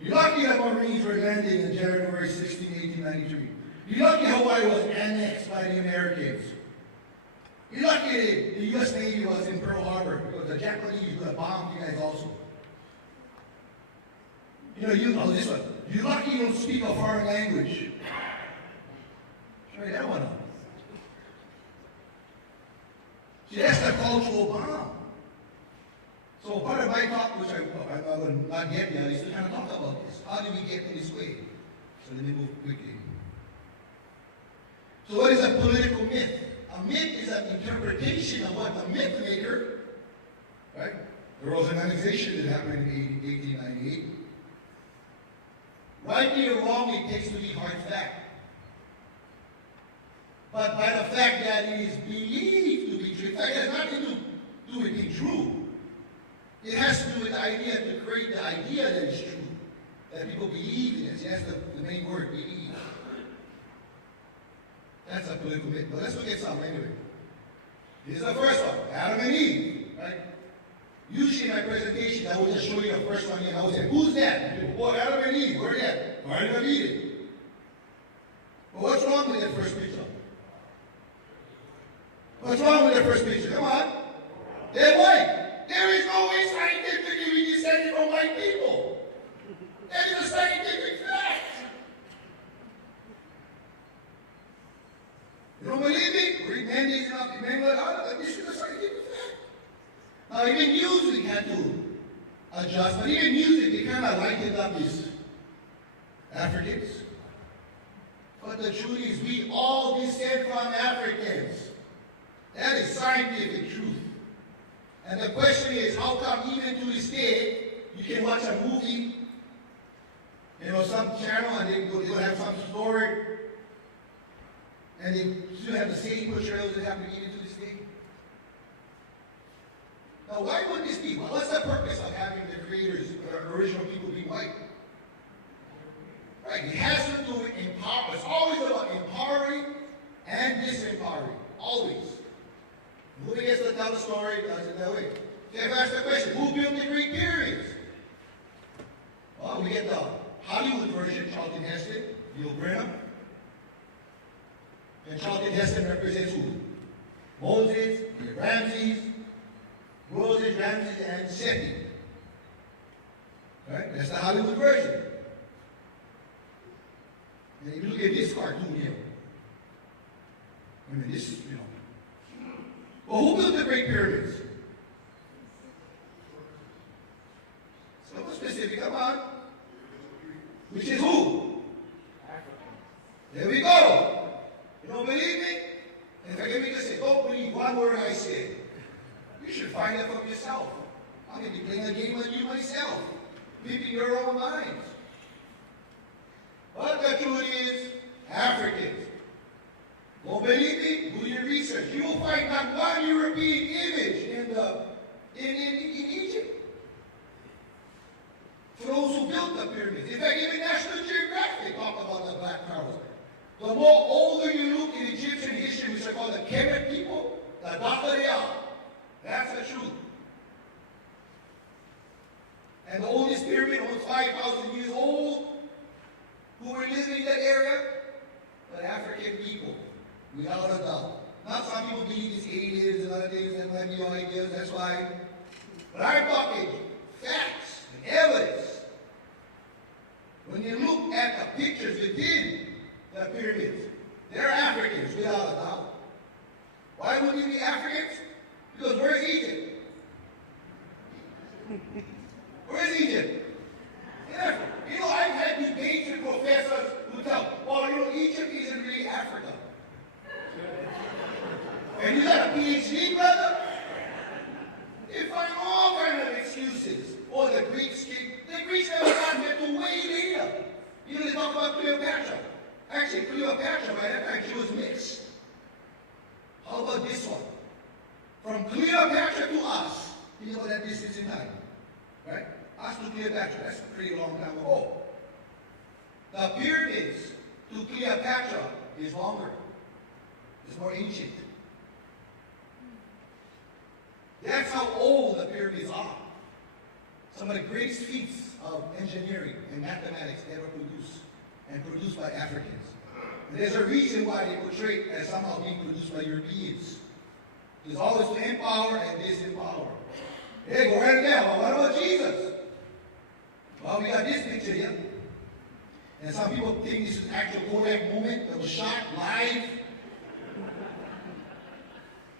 You're lucky that Marines were landing on January 16, 1893. You're lucky Hawaii was annexed by the Americans. You're lucky the U.S. Navy was in Pearl Harbor because the Japanese would have bombed you guys also. You know this one. You're lucky you don't speak a foreign language. Try that one out. See, that's the cultural bomb. So part of my talk, which I will not get yet, is to kind of talk about this. How did we get to this way? So let me move quickly. So what is a political myth? A myth is an interpretation of what the myth maker, right? There was an annexation that happened in 1898. Rightly or wrongly, it takes to be hard fact. But by the fact that it is believed to be true, in fact, it has nothing to do with being true. It has to do with the idea to create the idea that is true, that people believe in it. See, that's the main word, believe. That's a political myth. But let's look at some anyway. This is the first one, Adam and Eve, right? Usually in my presentations, I would just show you the first one and I would say, who's that? People, boy, Adam and Eve, where are they? Garden of Eden. But what's wrong with that first picture? What's wrong with that first picture? Come on. They're white. There is no way scientifically we descended from white people. That is a scientific fact. You don't believe me? Read Mendes and Emmanuel Arnold. This is a scientific fact. Now, even music had to adjust, but even music, they kind of lightened up these Africans. But the truth is, we all descend from Africans. That is scientific truth. And the question is, how come even to this day, you can watch a movie, some channel, and they'll have some story, and they still have the same portrayals that happen even to this day? Now, why would this be? What's the purpose of having the creators, or original people, be white? Right? It has to do with empowerment. It's always about empowering and disempowering. Always. Who gets to tell the story does it that way. You ever ask the question, who built the Great Pyramids? Well, we get the Hollywood version, Charlton Heston, Neil Brenham. And Charlton Heston represents who? Moses, Ramses, and Seti. Right? That's the Hollywood version. And if you look at this cartoon here, I mean, this is, Well, who built the Great Pyramids? Something specific, come on. Which is who? There we go. You don't believe me? And if I can just say, don't believe one word I say, you should find out for yourself. I'm going to be playing a game on you myself, keeping your own minds. But the truth is, Africans. Don't believe me? Do your research. You will find not one European image in Egypt. For those who built the pyramids. In fact, even National Geographic talk about the Black Pharaohs. The more older you look in Egyptian history, which are called the Kemet people, the darker they are. That's the truth. And the oldest pyramid, almost 5,000 years old, who were living in that area, but African people, without a doubt. Not some people believe it's aliens and other things that might be ideas, that's why. But I'm talking facts and evidence. When you look at the pictures within the pyramids, they're Africans, without a doubt. Why would they be Africans? Because where's Egypt? Where's Egypt? Yeah. I've had debates with professors who tell, Egypt isn't really Africa. And you got a PhD, brother? They find all kinds of excuses. Or the Greeks came. The Greeks never got here till way later. They talk about Cleopatra. Actually, Cleopatra, by that time, she was mixed. How about this one? From Cleopatra to us, you know that distance in time, right? Us to Cleopatra, that's a pretty long time ago. The pyramids to Cleopatra is longer. It's more ancient. That's how old the pyramids are. Some of the greatest feats of engineering and mathematics ever produced, and produced by Africans. And there's a reason why they portray it as somehow being produced by Europeans. There's always to empower and disempower. Hey, go right there. Well, what about Jesus? Well, we got this picture here. And some people think this is actual Kodak moment that was shot live.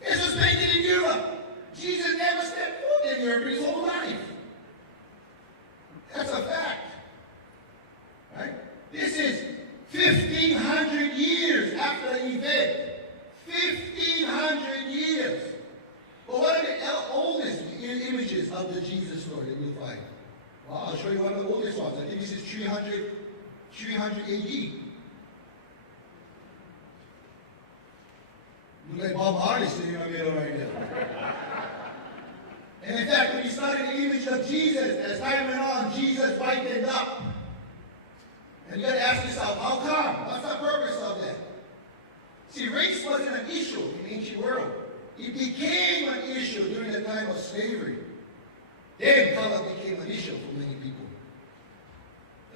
This was painted in Europe. Jesus never stepped foot in Europe his whole life. That's a fact. Right? This is 1,500 years after the event. 1,500 years. But what are the oldest images of the Jesus story that you'll find? Well, I'll show you one of the oldest ones. I think this is 300 AD. Look like Bob Marley sitting in the middle right there. And in fact, when you study the image of Jesus, as time went on, Jesus brightened up. And you got to ask yourself, how come? What's the purpose of that? See, race wasn't an issue in the ancient world. It became an issue during the time of slavery. Then color became an issue for many people.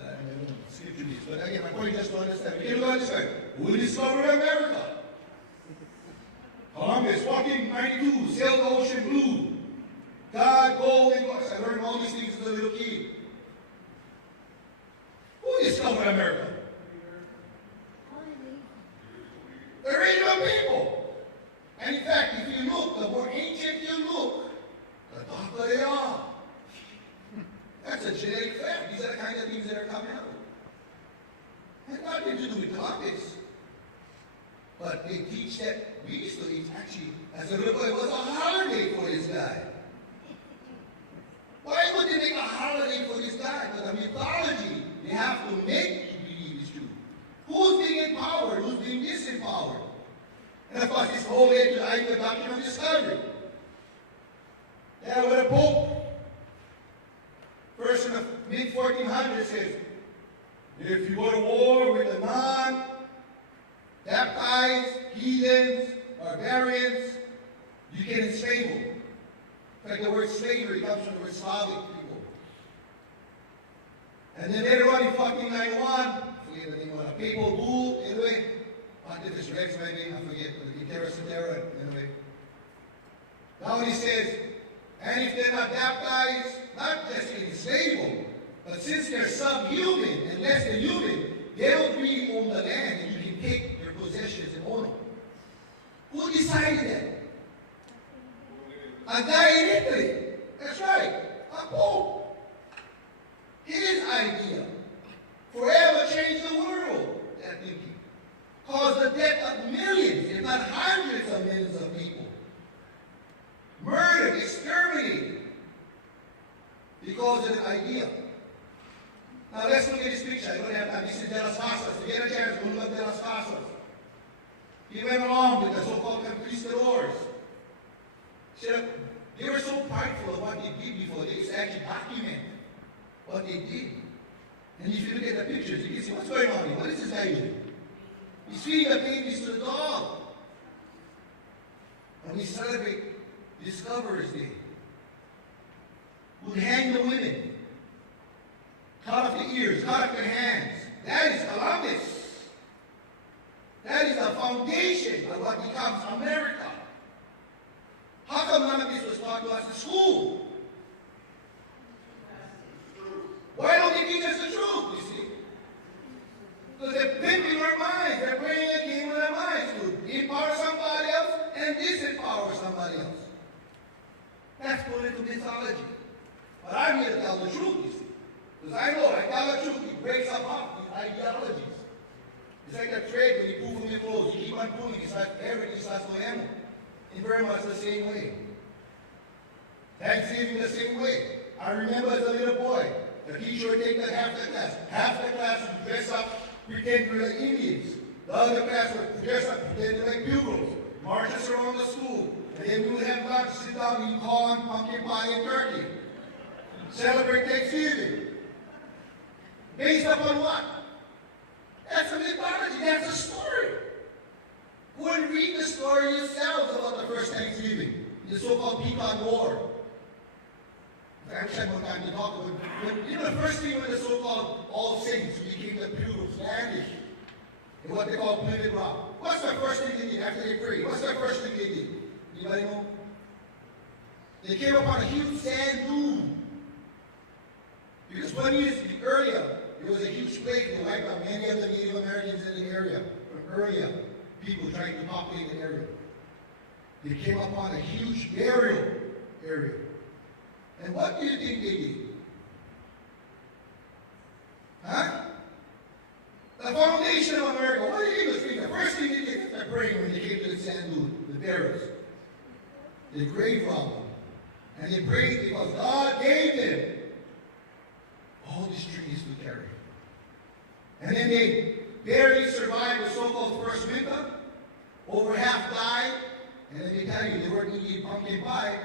I don't skip through this, but again, my point is just to understand. We can understand. Who discovered America? Columbus, walking 92, sailed the ocean blue. God, gold, and books. I learned all these things as a little kid. Who discovered America? The original people. And in fact, if you look, the more ancient you look, the darker they are. That's a genetic fact. These are the kind of things that are coming out. It had nothing to do with Columbus. But they teach that we used to eat, actually, as a little boy, it was a holiday for this guy. Why would they make a holiday for this guy? Because the mythology they have to make you believe is true. Who's being empowered? Who's being disempowered? And of course, this whole led to the idea of doctrine of discovery. Yeah, where the Pope, first in the mid-1400s, says, if you go to war with the non-baptized, heathens, barbarians, you can enslave them. In fact, the word slavery comes from the word Slavic people. And then later on in 1491, I forget the name of it, papal bull, anyway, Pontifex Rex maybe, I forget, the Terra Cetera, anyway. Now he says, and if they're not baptized, not just enslave them, but since they're subhuman and less than human, they'll really own the land and you can take their possessions and own them. Who decided that? A guy in Italy. That's right. A pope. His idea. Forever changed the world, that thinking. Caused the death of millions, if not hundreds of millions of people. Murdered, exterminated. Because of the idea. Now let's look at this picture. I don't have time. This is De Las Casas. If you get a chance, go look at De Las Casas. He went along with the so-called conquistadors. They were so prideful of what they did before. They used to actually document what they did. And if you look at the pictures, you can see what's going on here. What is this guy doing? He's feeding the babies to the dog. And we celebrate Discoverers Day. Would hang the women. Cut off the ears, cut off their hands. That is Columbus. That is the foundation of what becomes America. How come none of this was taught to us in school? Why don't they teach us the truth, you see? Because they're pimping our minds. They're playing a game with our minds to empower somebody else and disempower somebody else. That's political mythology. But I'm here to tell the truth, you see. Because I know, I tell the truth, it breaks up these ideologies. It's like a thread when you pull from your clothes. You keep on pulling, it's like everything starts to hammer. In very much the same way. Thanksgiving the same way. I remember as a little boy, the teacher would take half the class. Half the class would dress up, pretend we were like Indians. The other class would dress up, pretend they're like bugles. March us around the school. And then we would have lunch, sit down, and eat corn, pumpkin pie, and turkey. Celebrate Thanksgiving. Based upon what? That's a mythology. That's a story. Go and read the story yourselves about the first Thanksgiving, the so-called Pecan War. I wish I had more time to talk about it. But you know, the first thing when the so-called All Saints became the Puritans, Spanish, and what they call Plymouth Rock. What's the first thing they did after they prayed? What's the first thing they did? Anybody know? They came upon a huge sand dune. Because 20 years earlier, there was a huge plague that wiped out many of the Native Americans in the area from earlier. People trying to populate the area. They came upon a huge burial area. And what do you think they did? Huh? The foundation of America. What do you think? The first thing they did after praying when they came to the sand dune, the burials. They grave robbed them. And they prayed because God gave them all these trees to carry. And then they barely survived the so-called first winter. Over half died. And let me tell you, they weren't eating pumpkin pie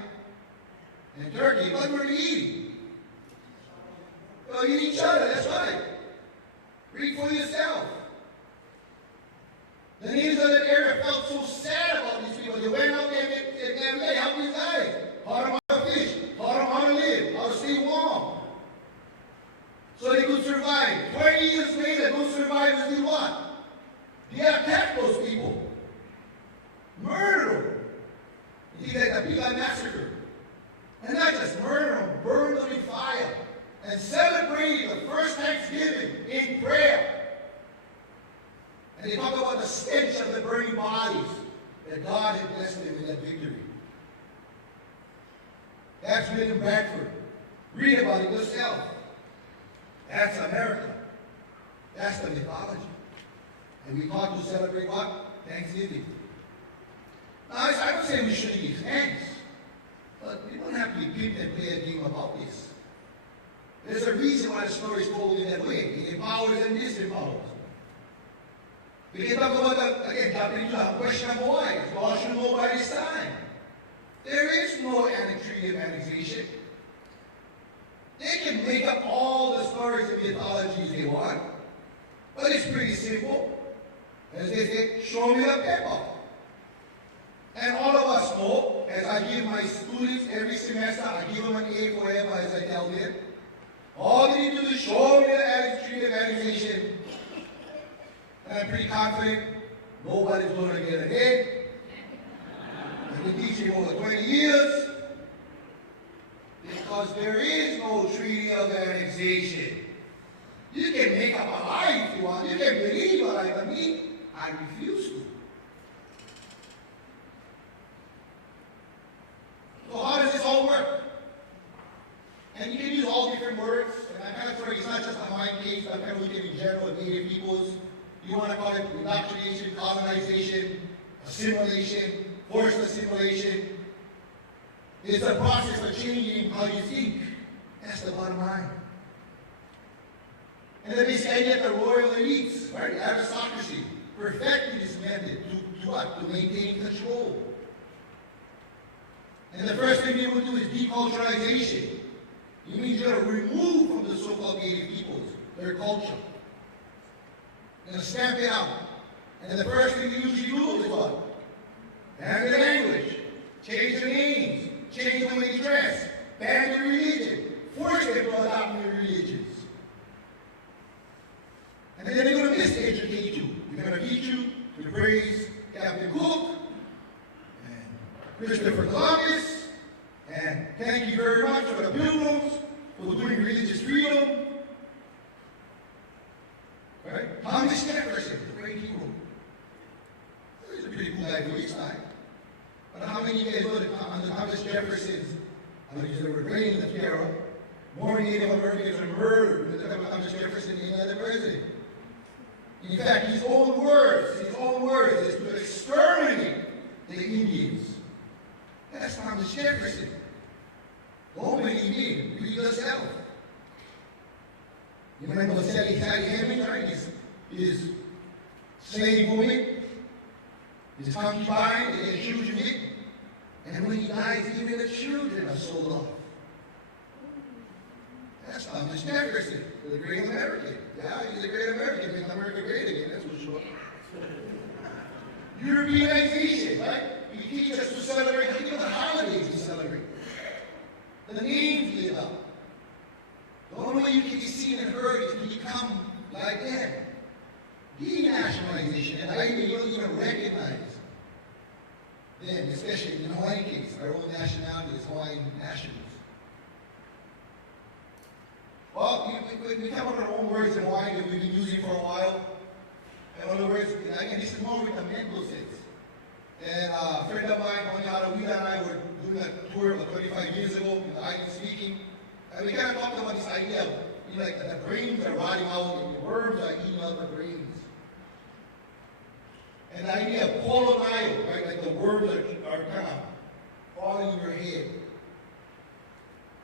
and turkey. What were they eating? Well, you eat each other, that's right. Read for yourself. The natives of that area felt so sad about these people. They went out there and they helped these guys. Taught them how to fish, taught them how to live, how to survivors did what? They attacked those people. Murder them. He like the Pilar massacre. And not just murder them, burn them in fire. And celebrate the first Thanksgiving in prayer. And they talk about the stench of the burning bodies, that God had blessed them in that victory. That's written in Bradford. Read about it yourself. That's America. That's the mythology. And we ought to celebrate what? Thanksgiving. Now, I would say we shouldn't give thanks, but we don't have to be pimped and play a game about this. There's a reason why the story is told in that way. It empowers and disempowers. We can talk about, again, Japanese question of Hawaii. You all should know by this time. There is no treaty of annexation. They can make up all the stories and mythologies they want, but it's pretty simple. As they say, show me the paper. And all of us know, as I give my students every semester, I give them an A forever, as I tell them. All they need to do is show me the treaty of annexation. And I'm pretty confident nobody's going to get ahead. I've been teaching over 20 years. Because there is no treaty of annexation. You can make up a lie if you want. You can believe a lie, but me, I refuse to. So how does this all work? And you can use all different words. And I'm kind of sorry, it's not just a Hawaiian case, but I'm kind of looking in general at Native peoples. You want to call it indoctrination, colonization, assimilation, forced assimilation. It's a process of changing how you think. That's the bottom line. And then this idea the royal elites, right, the aristocracy, perfected this method to what? To maintain control. And the first thing they will do is deculturalization. It means you're going to remove from the so-called native peoples their culture. You're going to stamp it out. And the first thing you usually do is what? Ban the language, change their names, change the way they dress, ban their religion, force them to adopt their religions. And then they're going to miseducate you. They're going to teach you to praise Captain Cook and Christopher Columbus, and thank you very much for the Pilgrims for doing religious freedom. Right? Thomas Jefferson, the great hero. He's a pretty cool guy for his time. But how many of you guys know that under Thomas Jefferson's, they were reigning the terror, more Native Americans were murdered with Thomas Jefferson than any other president. In fact, his own words is to exterminate the Indians. That's Thomas Jefferson. Don't believe me, read yourself. You remember Sally Hemings, right? His slave woman, his concubine, they accused him of it. And when he dies, even the children are sold off. That's Thomas Jefferson, the great American. Yeah, he's a great American, makes America great again, that's for sure. Europeanization, right? He teaches us to celebrate, think of the holidays we celebrate. The names we adopt. The only way you can be seen and heard is to become like them. Denationalization, and I you don't even recognize them, especially in the Hawaiian case, our own nationality is Hawaiian nationals. Well, we come up with our own words in Hawaiian that we've been using for a while. And one of the words, again, this is more with the mental sense. And a friend of mine, Honiara Wida, and I were doing a tour about 25 years ago with Island speaking. And we kind of talked about this idea of, like the brains are rotting out and the worms are eating out the brains. And the idea of colonial, right? Like the worms are kind of falling in your head.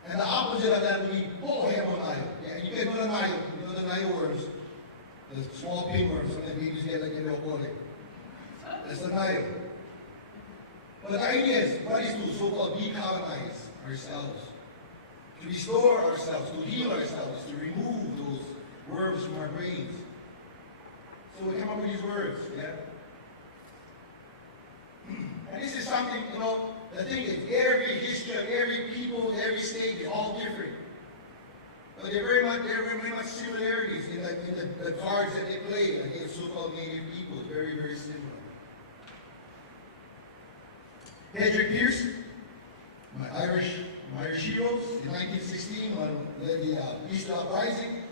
And the opposite of that would be pohemonile. Yeah, you guys know the Nile. You know the Nile worms. The small pinworms, some of the babies get like in their body. That's the Nile. But the idea is, what is to so-called decolonize ourselves? To restore ourselves, to heal ourselves, to remove those worms from our brains. So we come up with these words, yeah? And this is something, the thing is, every history of every people, every state is all different. But there are very much similarities in the cards that they play against so-called native peoples. Very, very similar. Hedrick Pierce, my Irish heroes, in 1916, led the Easter Uprising.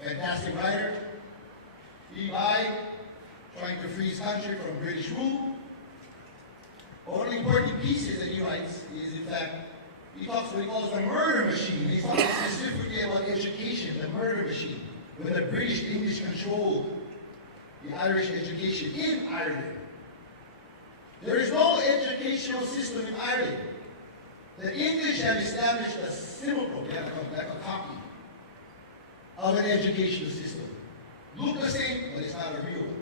Fantastic writer. He died trying to free his country from British rule. One of the important pieces that he writes is, in fact, he talks what he calls the murder machine. He's talking specifically about education, the murder machine, when the British English controlled the Irish education in Ireland. There is no educational system in Ireland. The English have established a simulacrum, like a copy of an educational system. Look the same, but it's not a real one.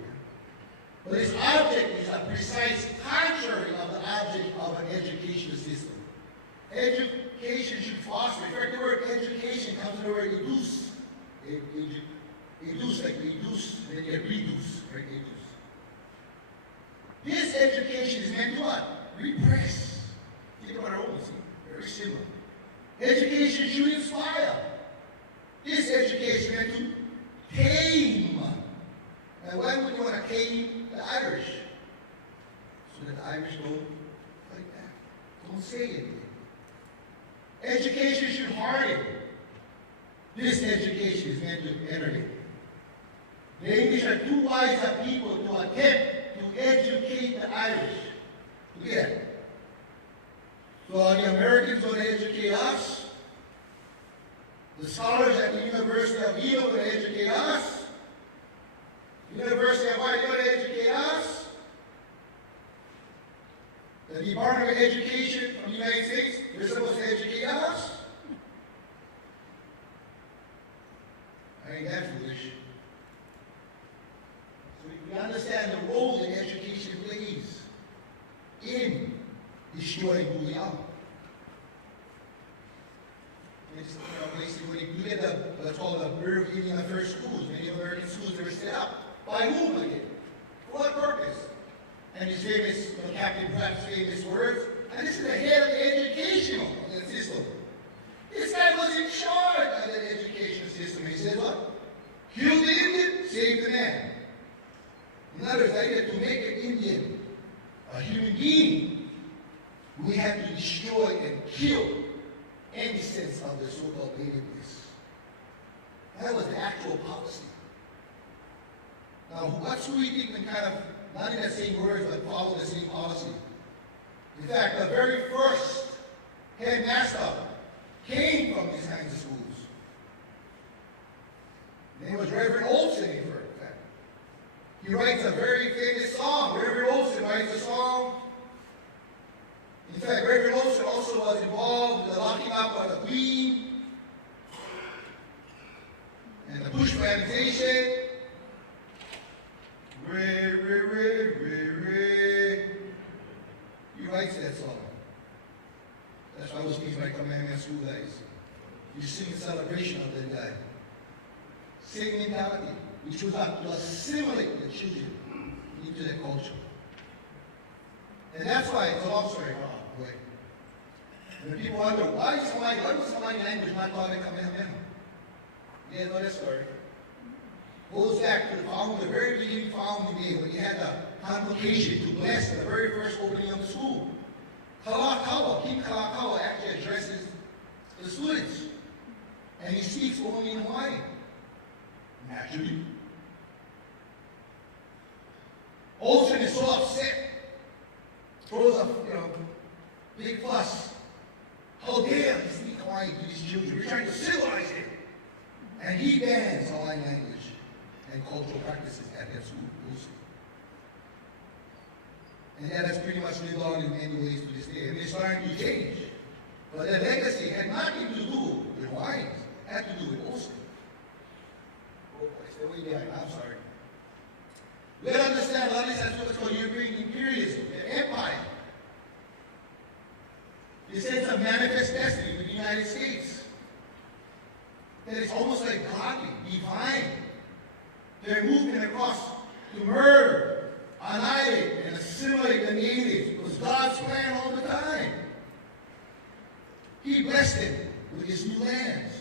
But its object is a precise contrary of the object of an educational system. Education should foster. In fact, the word education comes from the word educe. Educe, like reduce, and then you get reduce, right? Educe. This education is meant to what? Repress. Think about our own, see? Very similar. Education should inspire. This education is meant to tame. Now, why would you want to tame the Irish? So that the Irish don't like that. Don't say anything. Education should harden. This education is meant to enervate. The English are too wise a people to attempt to educate the Irish. Look at that. So are the Americans going to educate us? The scholars at the University of Yale are going to educate us? University of Hawaii, going to educate us? The Department of Education from the United States, they're supposed to educate us? I ain't that foolish. So we understand the role that education plays in destroying who we are. It's, basically when you look at what's called the birth eating the first schools, many American schools that were set up. By whom again? For what purpose? And his famous, Captain Pratt's famous words, and this is the head of the educational system. This guy was in charge of the education system. He said what? Kill the Indian, save the man. In other words, to make an Indian a human being, we have to destroy and kill any sense of the so-called nativeness. That was the actual policy. Now, what's who we think can kind of, not in the same words, but follow the same policy? In fact, the very first headmaster came from these kinds of schools. His name was Reverend Olson, in fact. He writes a very famous song. Reverend Olson writes a song. In fact, Reverend Olson also was involved in the locking up of the Queen and the Bush plantation. He writes that song. That's why those kids might come in school days. You sing in celebration of that guy. Same mentality, which was to assimilate the children into their culture. And that's why it's a long story, right? When people wonder, why was Hawaiian language not taught in Kamehameha? You know that story. Goes back to the very beginning founding day when you had the convocation to bless the very first opening of the school. King Kalakaua actually addresses the students. And he speaks only in Hawaiian. Naturally. Olson is so upset. Throws a big fuss. How dare he speak Hawaiian to these children? We're trying to civilize them. And he bans Hawaiian language and cultural practices at that school. And that has pretty much lived on in many ways to this day. And it's starting to change. But the legacy had nothing to do with Hawaiians. It had to do with Olson. Oh, I stay way behind. I'm sorry. We gotta understand a lot of this has what's called European imperialism, the empire. The sense of manifest destiny with the United States. That it's almost like godly, divine. They're moving across to murder, annihilate, and assimilate the natives. It was God's plan all the time. He blessed them with his new lands.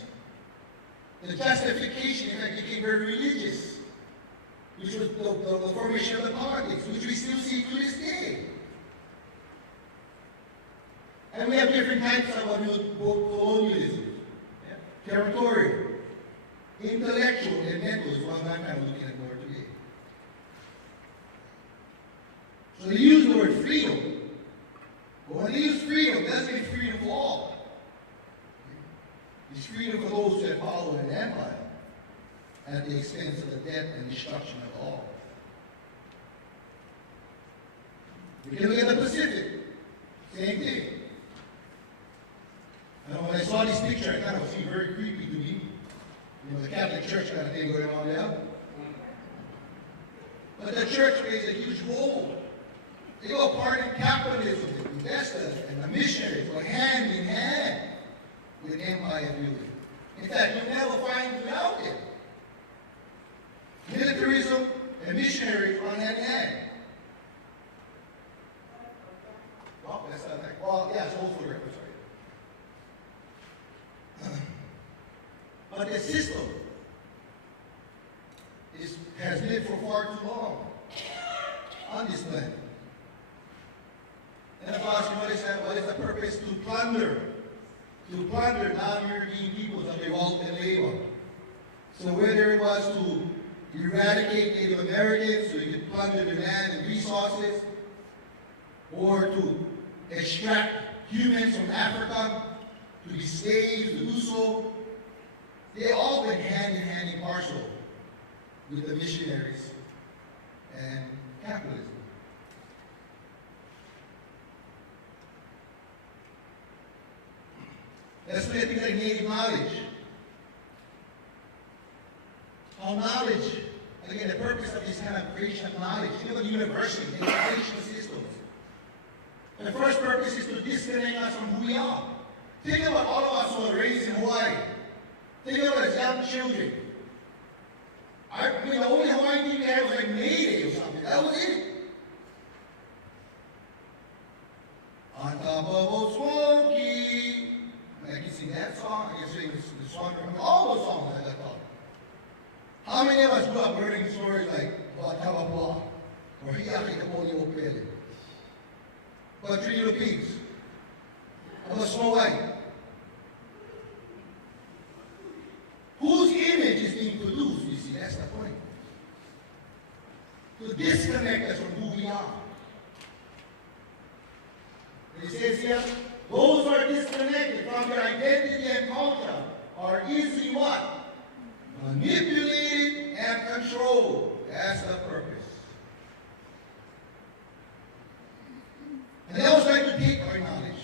the justification, in fact, became very religious, which was the formation of the politics, which we still see to this day. And we have different types of what we would call colonialism. Territorial, intellectual, and mental is what I'm kind of looking at more today. So they use the word freedom, but when they use freedom, it doesn't mean freedom for all. It's freedom for those that follow an empire at the expense of the death and destruction of all. We can look at the Pacific, same thing. And when I saw this picture, it kind of seemed very creepy to me. You know, the Catholic Church kind of thing going on there. But the church plays a huge role. They go part in capitalism, the investors and the missionaries go hand in hand with empire building. In fact, you'll never find it without it. Militarism and missionaries run hand in hand. Well, that's not like, well, yeah, it's also the record, sorry. But the system has lived for far too long on this planet. And of course, what is the purpose? To plunder non-European peoples of their wealth and labor. So whether it was to eradicate Native Americans so you could plunder their land and resources, or to extract humans from Africa to be slaves to do so, they all went hand in hand in parcel with the missionaries and capitalism. That's what I think like native knowledge. How knowledge, again, the purpose of this kind of creation of knowledge, think about university, educational systems. The first purpose is to disconnect us from who we are. Think about all of us who are raised in Hawaii. Think about as young children. The only Hawaiian thing we had was like May Day or something. That was it. On top of Old Smoky. I can sing that song. I can sing the song from all those songs I got taught. How many of us grew up learning stories like about Tawapua or Hiaki Kaponi Opele? About Three Little Pigs? About Snow White? Whose image is being produced, you see? That's the point. To disconnect us from who we are. It says here, those who are disconnected from their identity and culture are easily what? Manipulated and controlled. That's the purpose. And they always like to take our knowledge.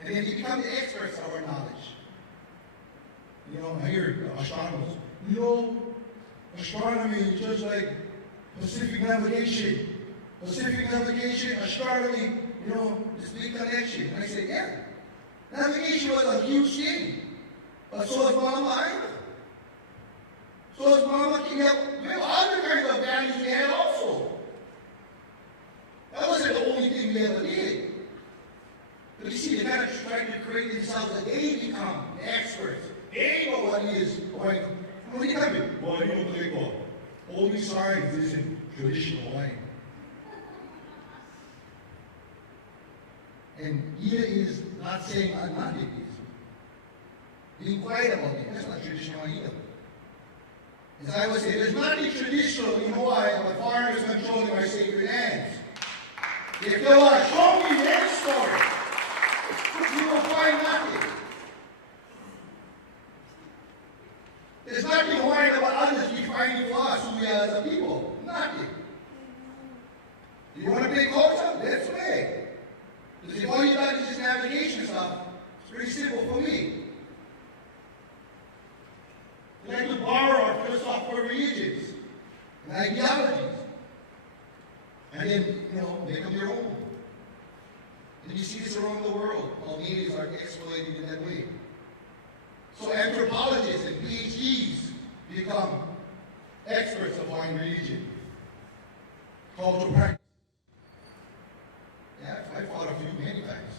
And then they become the experts of our knowledge. You know, I hear astronomers, you know, astronomy is just like Pacific navigation. Pacific navigation, astronomy, you know, this big connection. And I say, yeah, navigation was a huge thing. But so is Mama Ida. So is Mama King. We have other kinds of values we had also. That wasn't the only thing we ever did. But you see, they kind of trying to create themselves that they become experts. They know what it is. What do you tell me? Kumu Kaleikoa. Only science isn't traditional Hawaiian. And Ida is not saying I'm not atheism. Being quiet about it, that's not traditional either. As I would say, there's nothing traditional in Hawaii about foreigners controlling our sacred lands. If you want to show me that story, you will find nothing. There's nothing Hawaiian about others defining for us who we are as a people. Nothing. You want to play culture? Let's play. Because if all you got is this navigation stuff, it's pretty simple for me. They like to borrow our philosophical religions and ideologies. And then, you know, make them your own. And you see this around the world. All natives are exploited in that way. So anthropologists and PhDs become experts of Hawaiian religion. Cultural practice. Yeah, I've fought a few many times.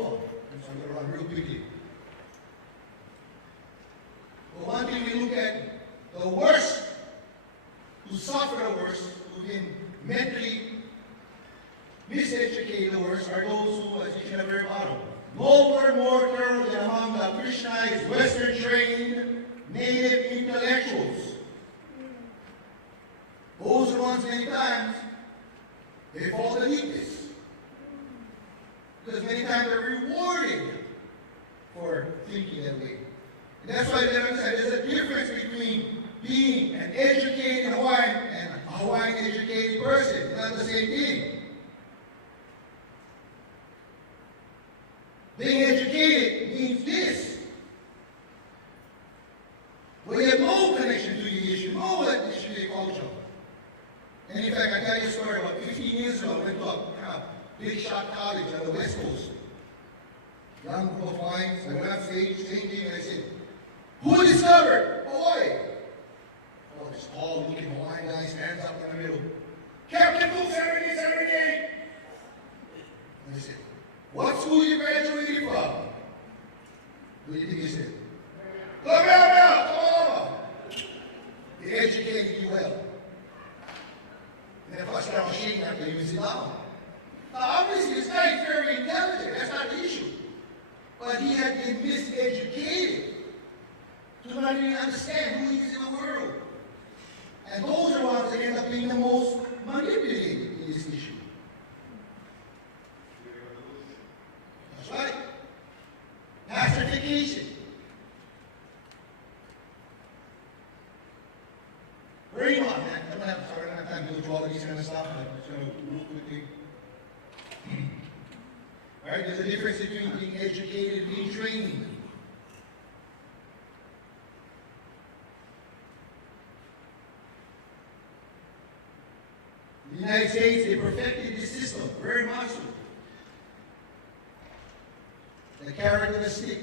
Kaleikoa. So I'm going to run real quickly. But one thing we look at, the worst, who suffer the worst, who've been mentally miseducated the worst, are those who, as you can at the very bottom, no were more thorough than among the Christianized, Western-trained, native intellectuals. Those are the ones many times, they fall the deepest. Because many times they're rewarded for thinking that way. And that's why there's a difference between being an educated Hawaiian and a Hawaiian educated person. It's not the same thing. Being educated means this. When you have no connection to the issue, no issue to the culture. And in fact, I tell you a story about 15 years ago, I went to a big shot college on the West Coast. Young group of Hawaiians, I went on stage, same thing, and I said, who discovered Hawaii? Oh, this tall looking Hawaiian guy stands up in the middle. Captain Cook 7078! And I said, what school you graduated from? What do you think he said? Oklahoma! They educated you well. And then I started shaking after he was down. Now, obviously, this guy is very intelligent. That's not the issue. But he had been miseducated to not even understand who he is in the world. And those are the ones that end up being the most manipulated in this issue. That's right. Pacification. Very much. I'm not have time to go through all of these kind of stuff, but I'm just going to real quickly. All right, there's a difference between being educated and being trained. In the United States, they perfected this system very much so. The carrot and the stick.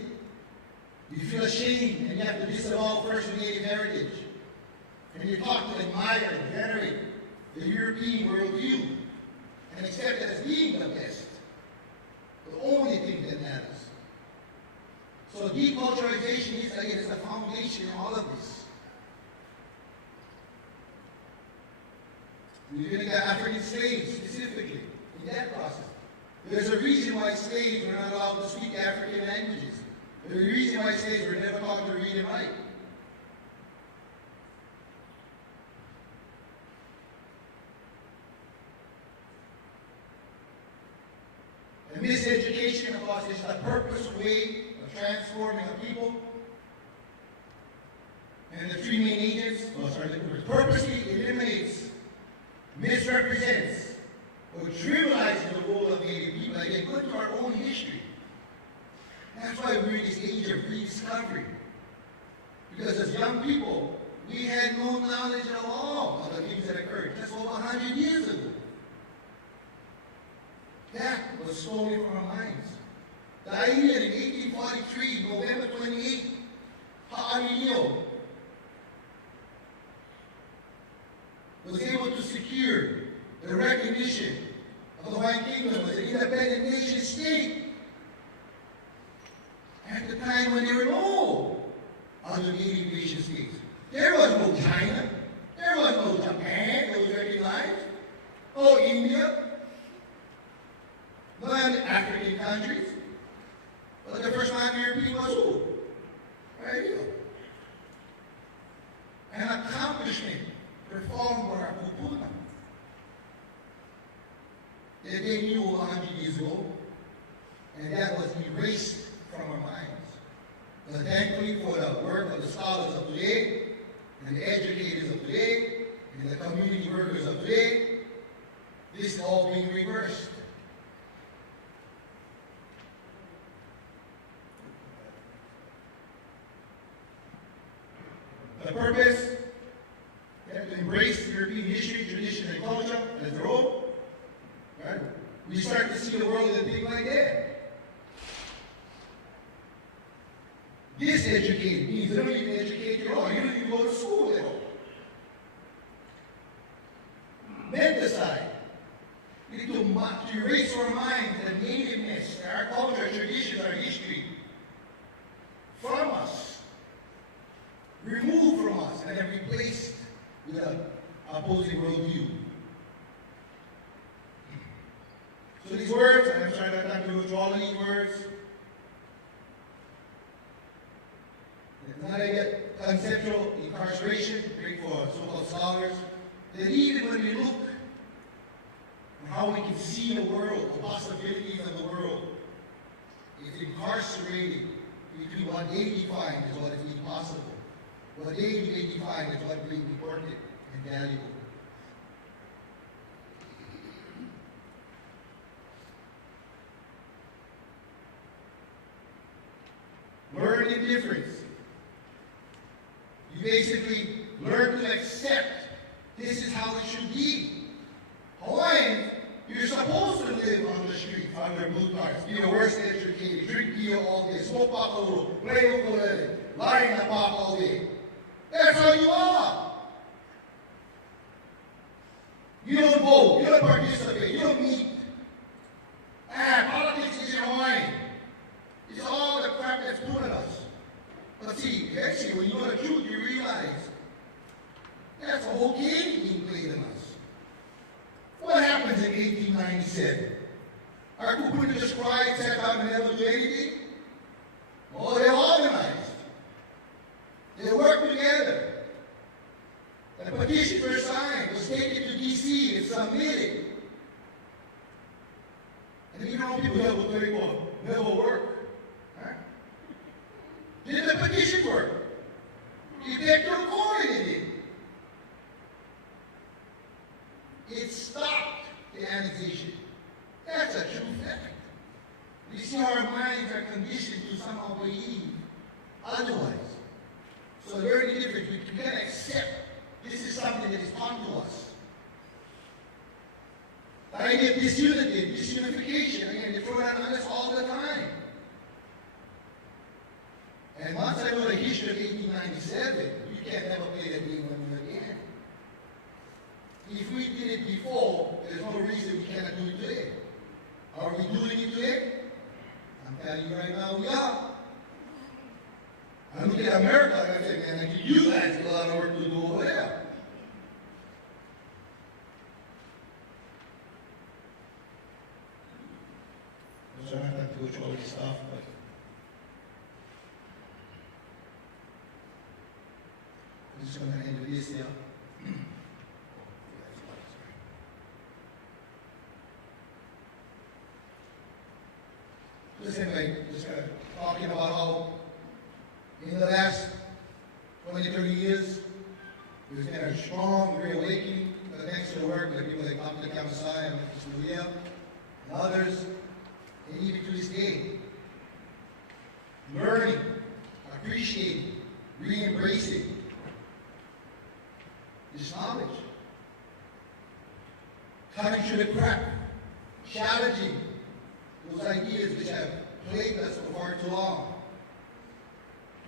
You feel ashamed and you have to disavow first native heritage. And you talk to admire and venerate the European worldview and accept it as being the best. The only thing that matters. So deculturalization is, again, is the foundation in all of this. You're going to get African slaves specifically in that process. There's a reason why slaves were not allowed to speak African languages. There's a reason why slaves were never taught to read and write. And miseducation, of course, is the purposeful way of transforming a people. And the three main agents, purposely eliminates, misrepresents, or trivializes the role of Native people. Again, go to our own history. That's why we're in this age of rediscovery. Because as young people, we had no knowledge at all of the things that occurred just over 100 years ago. That was stolen from our minds. The idea that in 1843, November 28, Ha'anio was able to secure the recognition of the Hawaiian Kingdom as an independent nation state at the time when there were no other native nation states. There was no China, there was no Japan that was recognized, no India, no African countries. But the first time European was who? Right here. An accomplishment performed by our kupuna that they knew 100 years ago, and that was erased from our minds. But thankfully for the work of the scholars of today, and the educators of today, and the community workers of today, this is all being reversed. The purpose, you have to embrace European history, tradition, and culture as their own. Right? We start to see the world as a thing like that. Diseducated means they don't even educate you at all. You don't even go to school at all. Menticide. We need to erase our minds, the nativeness, our culture, tradition. and then replaced with an opposing worldview. So these words, and I'm trying not to go through all of these words, it's not a conceptual incarceration, great for so-called scholars, that even when we look at how we can see the world, the possibilities of the world, it's incarcerated between what they define as what is impossible, what they define as what is important and valuable. Learn indifference. You basically learn to accept this is how it should be. Hawaiians, you're supposed to live on the street, under blue cards, be the worst educated, drink beer all day, smoke pakalo, play ukulele, lie in the park all day. That's how you are. You don't vote, you don't participate, you don't meet. Politics is in Hawaii. It's all the crap that's put on us. But see, actually, when you know the truth, you realize that's a whole game being played on us. What happens in 1897? Our Kumu just cried, sat down, and never do anything? Oh, they organized. They worked together. And the petitions were signed, was taken to D.C. and submitted. And you know, people never work. Huh? Did the petition work? If they could court it did. It stopped the annexation. That's a true fact. You see, our minds are conditioned to somehow believe otherwise. So very different. We can't accept this is something that is taught to us. The idea of disunity, disunification, again, they throw that on us all the time. And once I know the history of 1897, you can't never play that game again. If we did it before, there's no reason we cannot do it today. Are we doing it today? I'm telling you right now, we are. I look at America and I say, man, you guys have a lot of work to do over there. I'm sorry, I have to go through all this stuff, but I'm just going to end with this here. Just anyway, just talking about how in the last 20, 30 years, there's been a strong reawakening, thanks to the work of people like Dr. Kamasai and Mr. Luia and others, and even to this day, learning, appreciating, re-embracing this knowledge, cutting through the crap, challenging those ideas which have plagued us for far too long.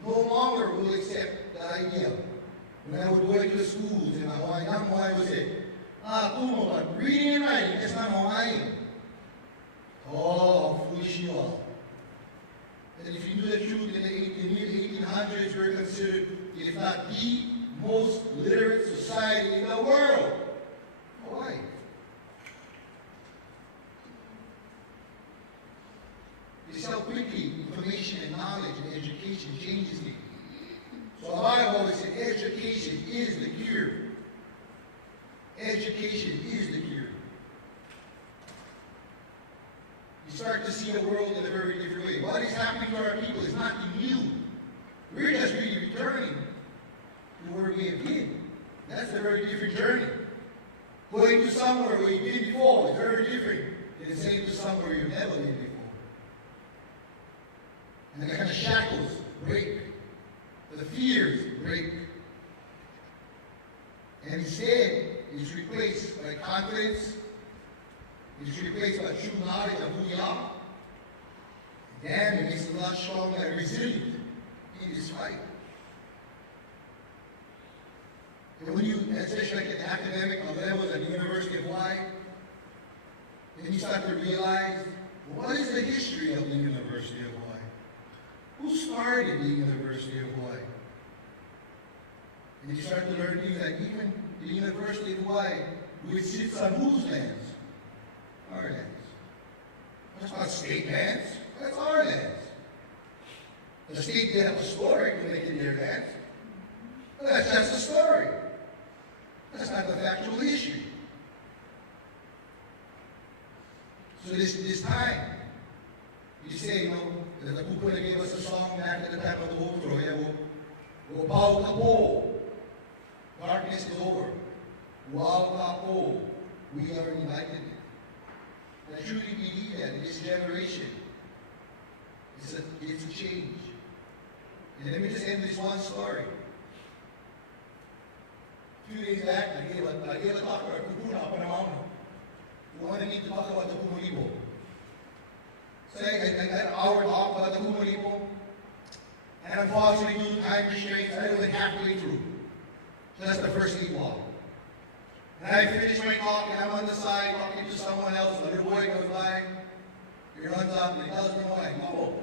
No longer will accept that idea. When I would go into the schools in Hawaii, young Hawaii would say, Kumu, but reading and writing, that's not Hawaiian. Oh, foolish you are. And if you knew the truth, in the mid-1800s, we were considered, if not the most literate society in the world. Hawaii. It's how quickly information and knowledge and education changes things. So I always say education is the cure. Education is the cure. You start to see the world in a very different way. What is happening to our people is not new. We're just really returning to where we have been. That's a very different journey. Going to somewhere where you've been before is very different than saying to somewhere you've never been before. And the kind of shackles break, the fears break. And instead, it's replaced by confidence, it's replaced by true knowledge of who we are. Then it makes us a lot stronger and resilient in this fight. And when you, especially like at the academic levels at the University of Hawaii, then you start to realize, what is the history of the University of Hawaii? Who started the University of Hawaii? And you start to learn things like even the University of Hawaii, which sits on whose lands? Our lands. That's not state lands, that's our lands. The state did have a story to make it their lands. But that's just a story. That's not the factual issue. So this time, you say, you know, that the Kumu gave us a song back at the time of the overthrow, we'll bow the pole. Darkness is over. Wow, Kapo, we are united. I truly believe that in this generation, it's a change. And let me just end with this one story. A few days back, I gave a talk about Kumu up on a mountain. We wanted me to talk about the Kumu. So I had an hour talk about the Kumu, and unfortunately, due to time restraints, I only went halfway through. So that's the first sleepwalk. And I finished my talk, and I'm on the side talking to someone else. A little boy goes by, he runs up, and he tells me, why? No.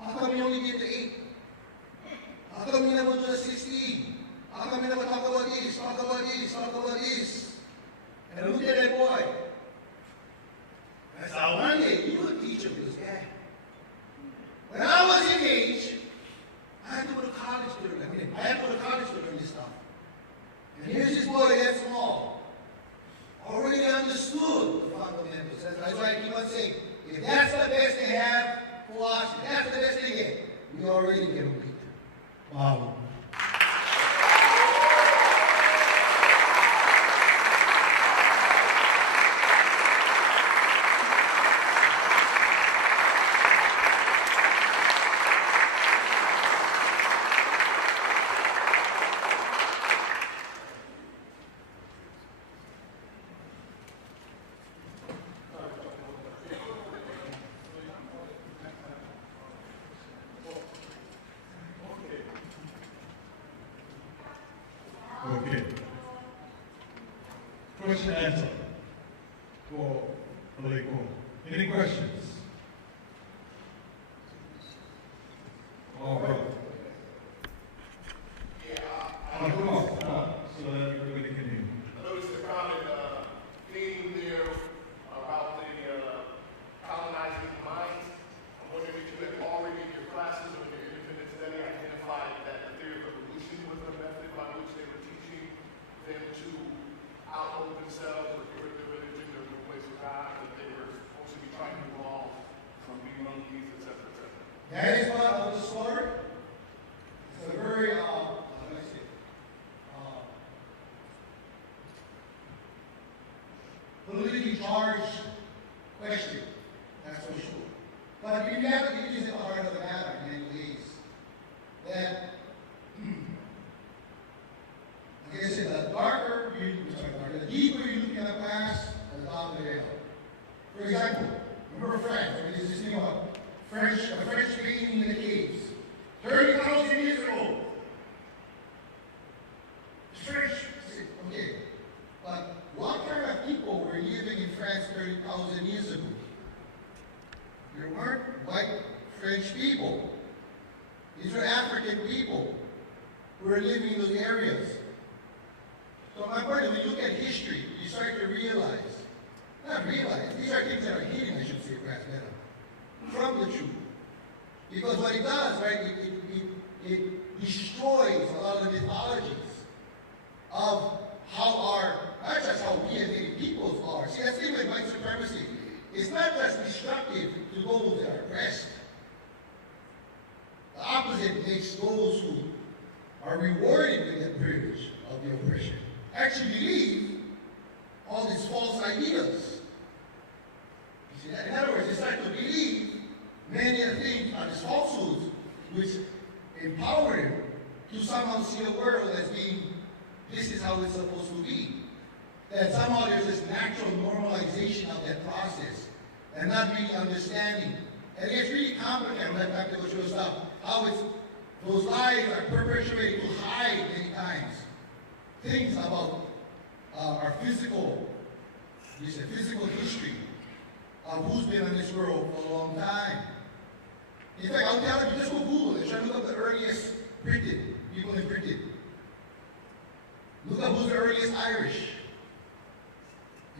How come you only give to 8? How come you never do a 16? How come you never talk about this, talk about this, talk about this? And I looked at that boy. And I said, one day, you would teach him this guy. When I was in age, I had to go to college to learn. I had to go to college to learn this stuff. And here's this boy that small. Already understood the fundamentals. That's why I keep on saying, if that's the best they have for us, if that's the best they get, we already get a beat. Wow. Okay. Question and answer for Kaleikoa. Any questions? All right. Come on, so that everybody can hear. I noticed the common theme there about the colonizing minds. I'm wondering if you had already in your classes or in your independent study identified that the theory of evolution was a method by which they were teaching them to outhold themselves or get rid of their religion or the ways of God, that they were supposed to be trying to evolve from being monkeys, etc., etc. That is part of the story. It's a very, how do I say, politically charged question. That's for sure. But you have to get this at the heart of the matter in many ways. That, like I said, the deeper you look at the past, the darker they are. For example, remember France? There's this thing about a French painting in the caves. 30,000 years ago. It's French. Okay. But what kind of people were living in France 30,000 years ago? There weren't white French people. These were African people who were living in those areas. So my point is, when you look at history, you start to realize, these are things that are hidden, I should say, perhaps better, from the truth. Because what it does, right, it destroys a lot of the mythologies of not just how we as Native peoples are. See, that's the thing with white supremacy. It's not just destructive to those that are oppressed. The opposite makes those who are rewarded with that privilege of the oppression actually believe all these false ideas. You see that? In other words, they start to believe many of the things are these falsehoods which empower them to somehow see the world as being, this is how it's supposed to be. That somehow there's this natural normalization of that process and not really understanding. And it's really complicated, like back to what you stuff, how those lies are perpetuated to hide many times things about our physical history of who's been in this world for a long time. In fact, I'll tell you, just go Google it, try to look up the earliest people in printed. was the earliest Irish.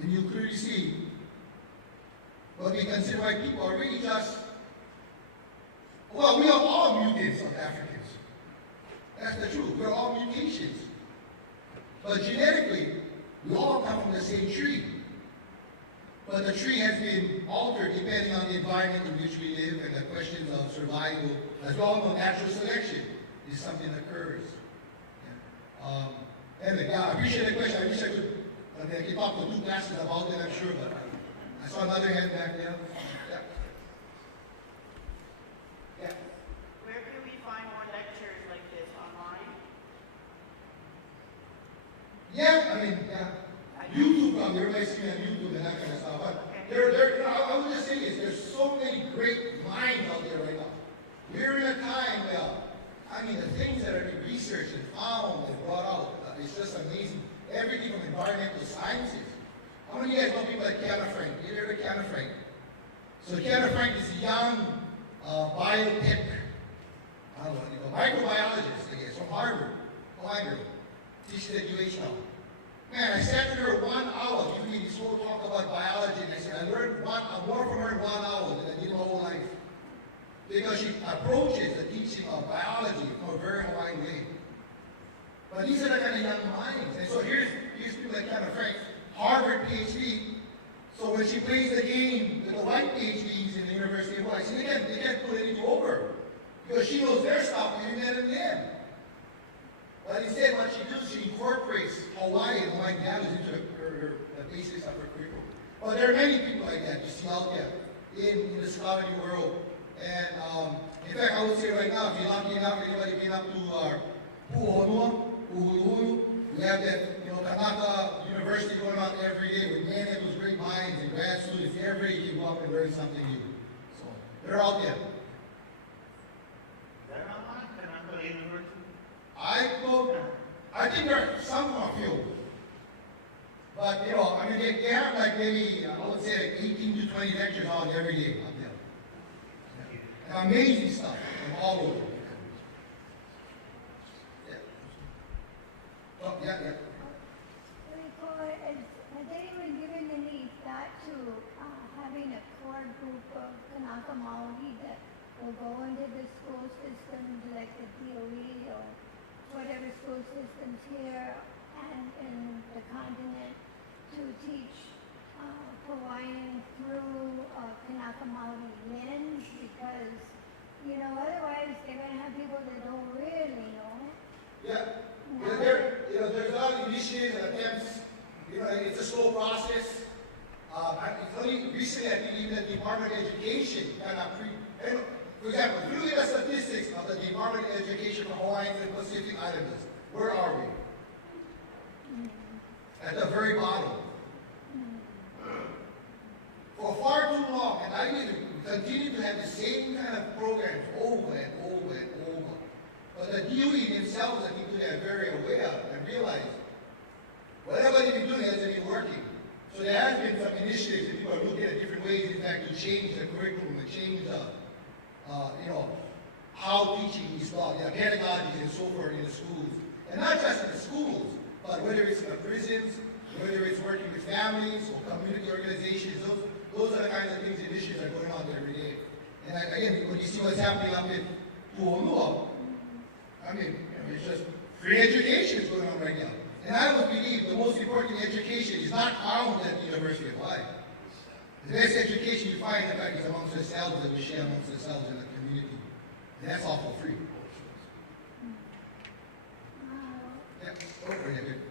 And you clearly see what we consider white people are really just, well, we are all mutants of Africans. That's the truth. We're all mutations. But genetically, we all come from the same tree. But the tree has been altered depending on the environment in which we live and the questions of survival. As we all know, natural selection is something that occurs. Yeah. Anyway, yeah, I appreciate the question. I wish I could, I could talk for 2 classes about it, I'm sure, but I saw another hand back there. Yeah. Yeah. Where can we find more lectures like this online? Yeah, I mean, yeah. YouTube, everybody's seeing on YouTube and that kind of stuff. But I would just say this, there's so many great minds out there right now. We're in a time where, I mean, the things that are being researched and found and brought out, it's just amazing. Everything from environmental sciences. How many of you guys know people like Kiana Frank? You ever heard of Kiana Frank? So Kiana Frank is a young biotech, I don't know, microbiologist, I guess, from Harvard. Hawaiian girl. Teaches at UH now. Man, I sat with her 1 hour giving me this whole talk about biology, and I said, I learned more from her in 1 hour than I did my whole life. Because she approaches the teaching of biology from a very Hawaiian way. But these are the kind of young minds. And so here's people like Kiana Frank, Harvard PhD. So when she plays the game with the white PhDs in the University of Hawaii, they can't put anything over. Because she knows their stuff even better than them. But instead, what she does, she incorporates Hawaii and Hawaiian values into the basics of her curriculum. But there are many people like that you see out there in the scholarly world. And in fact, I would say right now, if you're lucky enough, anybody been up to our Pu'uhonua, Uhuluhulu, we have that, Kanaka University going on every day with many of those great minds and grad students. Every day you go up and learn something new. So they're out there. Is that online? Can I go to university? I think there are some of you. But, I mean, they have like maybe, I would say like 18 to 20 lectures on every day up there. Yeah. And amazing stuff from all over. Yeah. Oh, yeah. Has anyone given any thought to having a core group of Kanaka Maoli that will go into the school systems like the DOE or whatever school systems here and in the continent to teach Hawaiian through Kanaka Maoli lens? Because, otherwise they're going to have people that don't really know it. Yeah. There's a lot of initiatives and attempts. It's a slow process. It's only recently, I think, even the Department of Education for example, if you look at the statistics of the Department of Education for Hawaiians and Pacific Islanders, where are we? At the very bottom. For far too long, and I need to continue to have the same kind of programs over and over and over. But the DOE themselves, I think, they are very aware and realize whatever they've been doing hasn't been working. So there has been some initiatives that people are looking at different ways, in fact, to change the curriculum and change the, how teaching is taught, pedagogies and so forth in the schools. And not just in the schools, but whether it's in the prisons, whether it's working with families or community organizations, those are the kinds of things, initiatives that are going on every day. And again, when you see what's happening up in Pu'uhonua, I mean, it's just free education is going on right now. And I would believe the most important education is not found at the University of Hawaii. The best education you find, in fact, is amongst ourselves that we share amongst ourselves in the community. And that's all for free. Yeah, over here.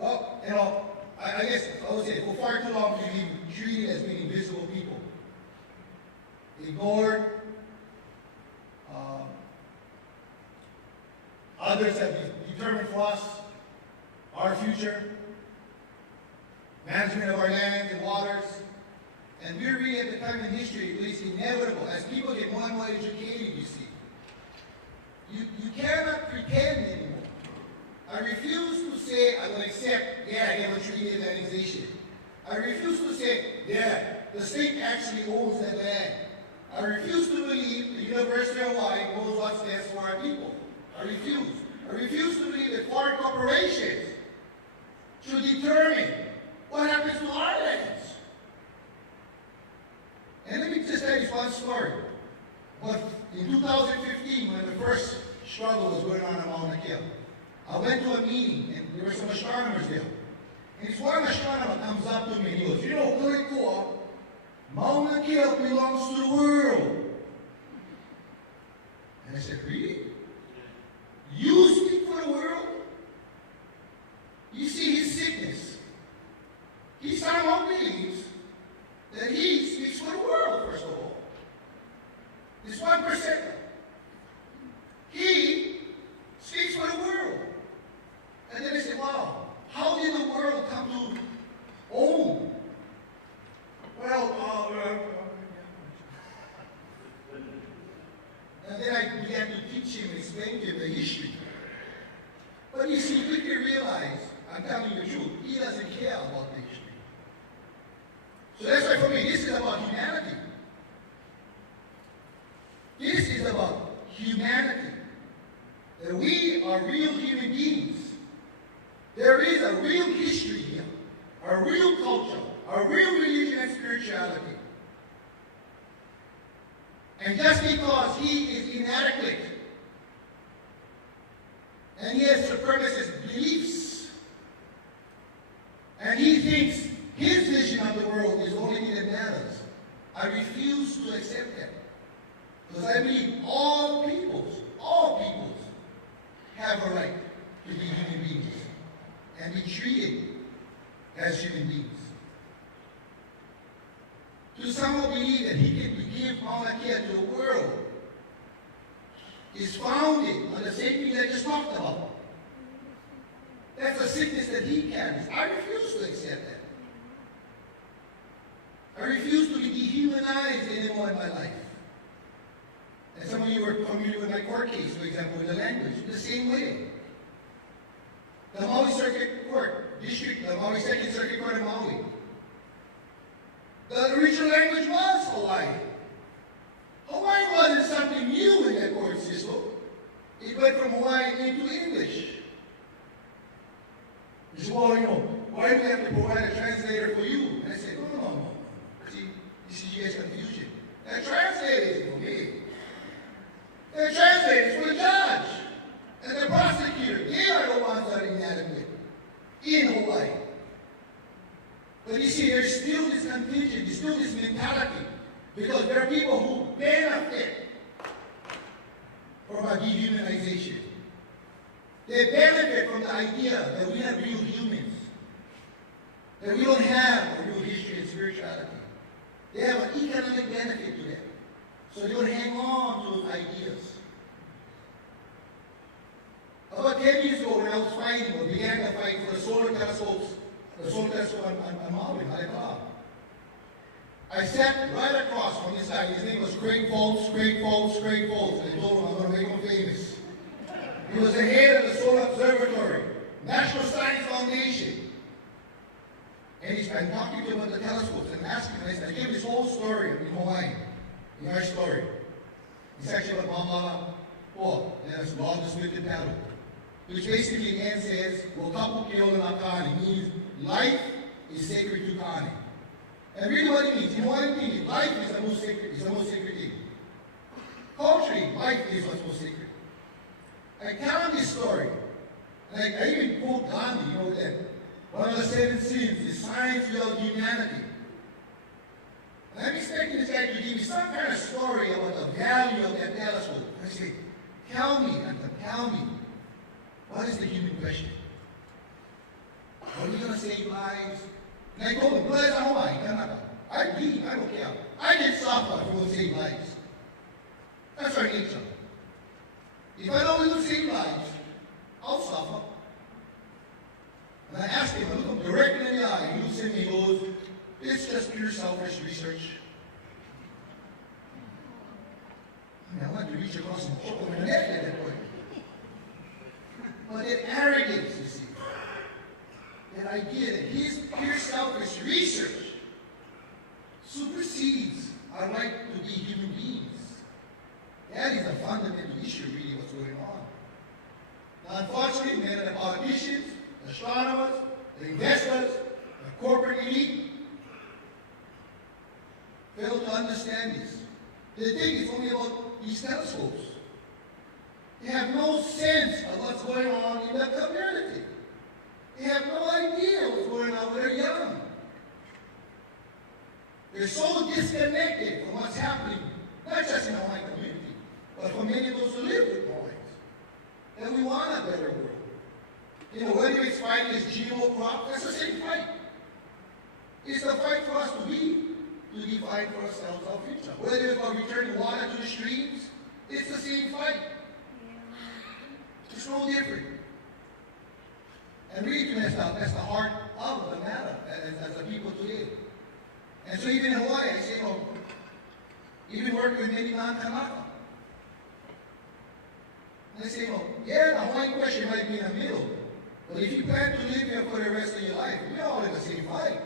Well, I guess I would say for far too long we've been treated as being invisible people. Ignored. Others have determined for us our future, management of our lands and waters. And we're really at the time in history, at least inevitable, as people get more and more educated, you see. You cannot pretend anymore. I I refuse to say I will accept, yeah, they have a treaty of annexation. I refuse to say, yeah, the state actually owns that land. I refuse to believe the University of Hawaii knows what's best for our people. I refuse. I refuse to believe that foreign corporations should determine what happens to our lands. And let me just tell you one story. But in 2015, when the first struggle was going on in Mauna Kea, I went to a meeting, and there were some astronomers there. And this one astronomer comes up to me and he goes, you know, Kaleikoa, Mauna Kea belongs to the world. And I said, really? You speak for the world? You see his sickness. He somehow believes that he speaks for the world, first of all. This 1%. He speaks for the world. And then I said, wow, how did the world come to own? Well, and then I began to teach him, explain to him the history. But you see, you quickly realize, I'm telling you the truth, he doesn't care about the history. So that's why for me, this is about humanity. This is about humanity. That we are real human beings. There is a real history here, a real culture, a real religion and spirituality. And just because he is inadequate and he has supremacist beliefs and he thinks his vision of the world is the only thing that matters, I refuse to accept that. Because I believe all peoples have a right to be human beings and be treated as human beings. To somehow believe that he can give Mauna Kea to the world is founded on the same thing I just talked about. That's a sickness that he carries. I refuse to accept that. I refuse to be dehumanized anymore in my life. And some of you are familiar with my court case, for example, with the language, the same way. The Maui Circuit Court, the Maui 2nd Circuit Court of Maui. The original language was Hawaii. Hawaii wasn't something new in that court system. It went from Hawaiian into English. You said, well, you know, why do we have to provide a translator for you? And I said, no. See, this is you guys' confusion. That translator is for me. The translator is for the judge and the prosecutor. They are the ones that are inadequate in Hawaii. But you see, there's still this contingent, there's still this mentality, because there are people who benefit from our dehumanization. They benefit from the idea that we are real humans, that we don't have a real history and spirituality. They have an economic benefit to them. So they would hang on to those ideas. About 10 years ago, when I was fighting, or began to fight for the solar telescope on Maui, Kaleikoa, I sat right across from this guy. His name was Craig Foltz. And I told him I'm going to make him famous. He was the head of the Solar Observatory, National Science Foundation. And I'm talking to him about the telescopes and asking him, I gave him this whole story in Hawaii. In our story. It's actually about Mama Paul, that's law of the splitted paddle. Which basically again says, Wakapu Keola Nakani, means life is sacred to Kani. And really what it means, you know what it means? Life is the most sacred, thing. Culturally, life is what's most sacred. I tell him this story, and I even quote Gandhi, you know that one of the 7 sins is science without humanity. And I'm expecting this guy to give me some kind of story about the value of that telescope. I say, tell me, what is the human question? Are we going to save lives? And I told him, I believe, I don't care. I can suffer if we will save lives. That's our nature. If I know we will save lives, I'll suffer. And I asked him, I looked him directly in the eye, and he looks at me and goes, it's just pure selfish research. I wanted to reach across and poke him in the neck at that point. But that arrogance, you see, that idea that his pure selfish research supersedes our right to be human beings. That is a fundamental issue, really, what's going on. Now, unfortunately, many of the politicians, the astronomers, the investors, the corporate elite fail to understand this. They think it's only about these telescopes. They have no sense of what's going on in the community. They have no idea what's going on when they're young. They're so disconnected from what's happening, not just in the Hawaiian community, but for many of those who live with Hawaiians. And we want a better world. You know, whether it's fighting this GMO crop, that's the same fight. It's the fight for us to define for ourselves our future. Whether it's about returning water to the streams, it's the same fight. It's no different. And really, that's the heart of the matter as a people today. And so even in Hawaii, I say, you know, even working with many non-Kanaka. And I say, you know, yeah, the Hawaiian question might be in the middle, but if you plan to live here for the rest of your life, we're all in the same fight.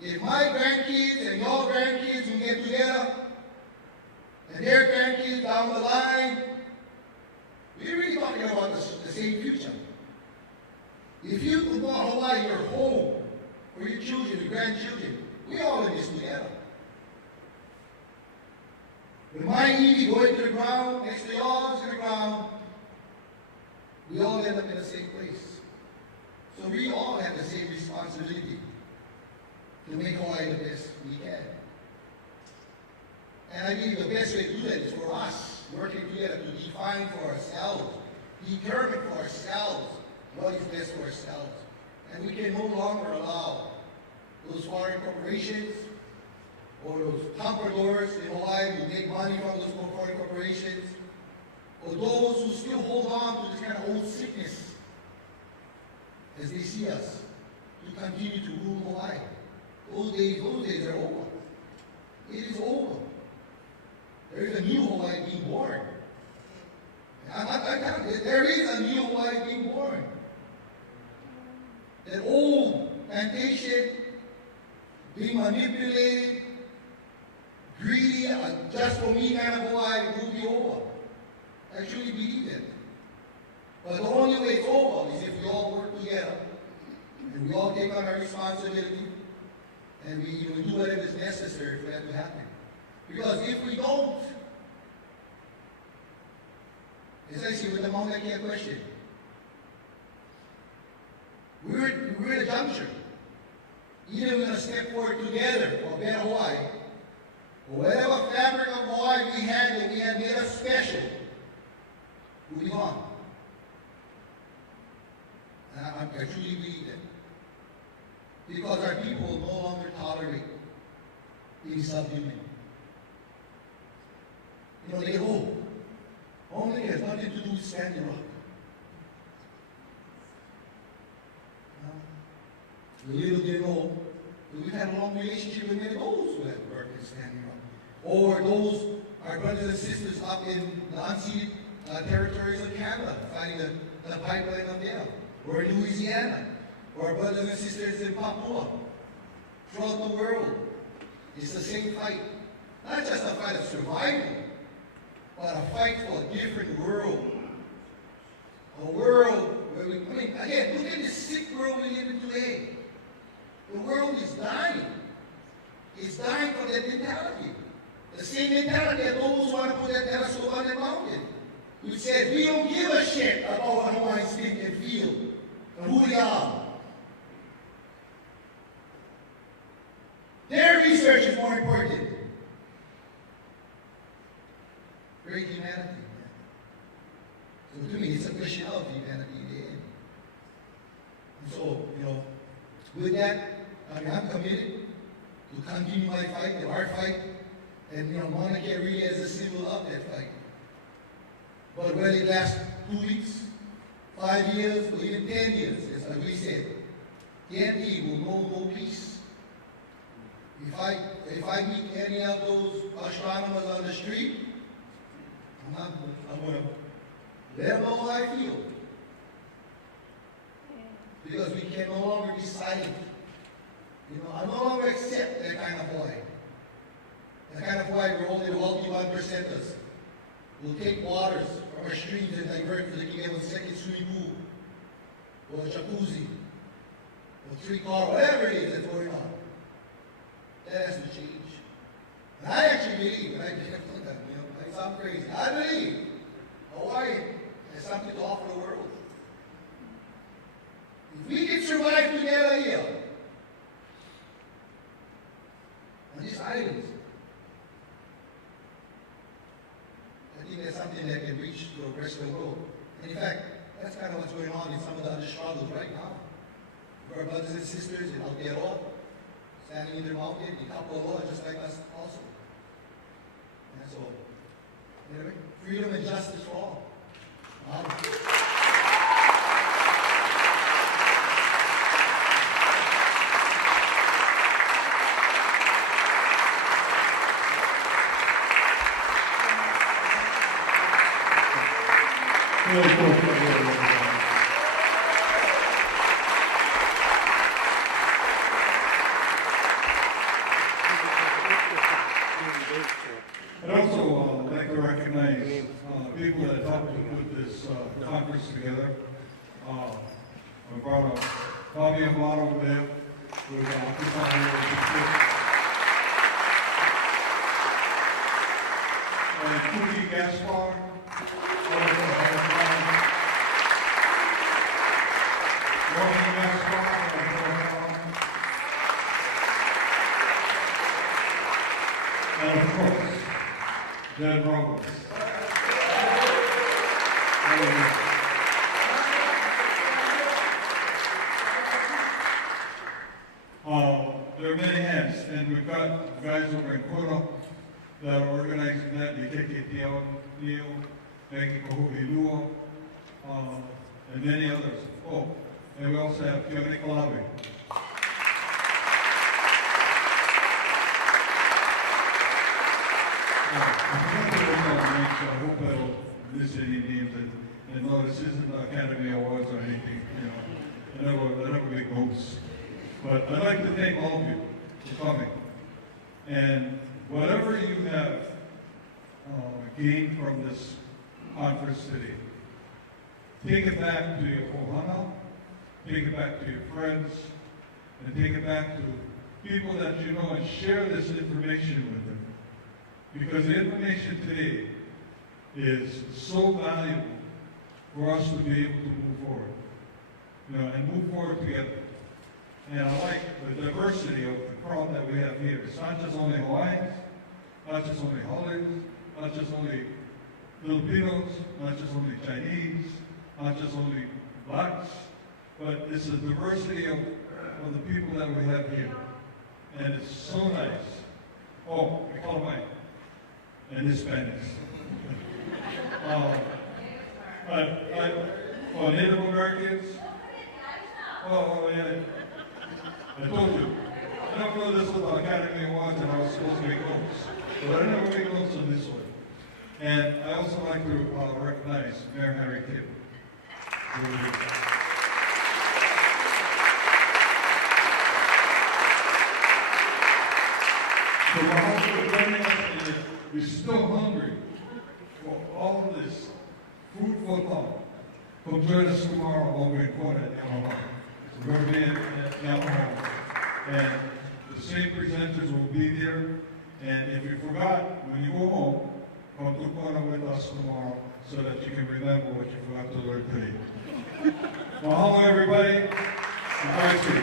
If my grandkids and your grandkids can get together, and their grandkids down the line, we're really talking about the same future. If you could call Hawaii your home for your children, your grandchildren, we all in this together. When my EV going to the ground, next to yours to the ground, we all end up in the same place. So we all have the same responsibility to make Hawaii the best we can. And I believe the best way to do that is for us, working together to define for ourselves, determine for ourselves what is best for ourselves. And we can no longer allow those foreign corporations or those compradors in Hawaii who make money from those foreign corporations, or those who still hold on to this kind of old sickness as they see us, to continue to rule Hawaii. Those days are over. It is over. There is a new Hawaii being born. There is a new Hawaii being born. That old plantation being manipulated, greedy, just for me kind of Hawaii will be over. I truly believe that. But the only way it's over is if we all work together and we all take on our responsibility and we do whatever is necessary for that to happen. Because if we don't, as I say with the Mauna Kea question, we're at a juncture. Either we're going to step forward together for a better Hawaii, or whatever fabric of Hawaii we had that we had made us special will be gone. And I truly believe that. Because our people will no longer tolerate being subhuman. You know, they hold. Only has nothing to do with Standing Rock. The little they know, we've had a long relationship with many of those who have worked in Standing Rock. Or those, our brothers and sisters up in the unceded territories of Canada, fighting the pipeline up there. Or in Louisiana. Or our brothers and sisters in Papua. Throughout the world. It's the same fight. Not just a fight of survival, but a fight for a different world. A world where we, again, look at this sick world we live in today. The world is dying. It's dying for that mentality. The same mentality that those who want to put that telescope on the mountain. Who said, we don't give a shit about what Hawaiians think and feel, and who we are. Their research is more important. Great humanity. So to me, it's a question of humanity in the end. And so, you know, with that, I'm committed to continue my fight, our fight, and you know, Mauna Kea really is a symbol of that fight. But whether it lasts 2 weeks, 5 years, or even 10 years, as we said, TNT will know no peace. If I meet any of those astronomers on the street, I'm going to let them know how I feel. because we can no longer be silent. You know, I no longer accept that kind of boy. That kind of boy we're only wealthy 1%ers. We'll take waters from our streams and divert so they can get a second swimming pool, or a jacuzzi, or 3-car, whatever it is that's going on. That has to change. And I actually believe, and I sound crazy, I believe Hawaii has something to offer the world. If we can survive together here, on these islands, I think that's something that can reach to the rest of the world. And in fact, that's kind of what's going on in some of the other struggles right now. For our brothers and sisters in Aotearoa, standing in their mountain, in Kapoloa, just like us also. And so, anyway, freedom and justice for all. I'd also like to recognize people that helped to put this conference together. I brought up Bobby Amato over there, who's occupying and Kumu Gaspar. And of course, Jen Roberts. There are many hands, and we've got guys over in Kona that are organizing that. Neil, Hoʻihoʻi, and many others. Oh, and we also have Kumu Kaleikoa. I hope I don't miss any names, and no, this isn't the Academy Awards or anything, you know. I never make hopes. But I'd like to thank all of you for coming. And whatever you have gained from this conference today, take it back to your ohana, take it back to your friends, and take it back to people that you know and share this information with them. Because the information today is so valuable for us to be able to move forward, you know, and move forward together. And I like the diversity of the crowd that we have here. It's not just only Hawaiians, not just only Hollanders, not just only Filipinos, not just only Chinese, not just only blacks, but it's the diversity of the people that we have here. And it's so nice. Oh, we call them and Hispanics. Native Americans. Oh, yeah. I told you. I don't know this was the Academy Awards and I was supposed to make notes. But I never make notes on this one. And I also like to recognize Mayor Harry Kim. So while we're joining us and we're still hungry for all of this food for thought, come join us tomorrow over in Kona at Yamaha. So we're going to be at Yamaha. And the same presenters will be there. And if you forgot, when you go home, come to Kona with us tomorrow so that you can remember what you forgot to learn today. Mahalo, everybody. Thank you.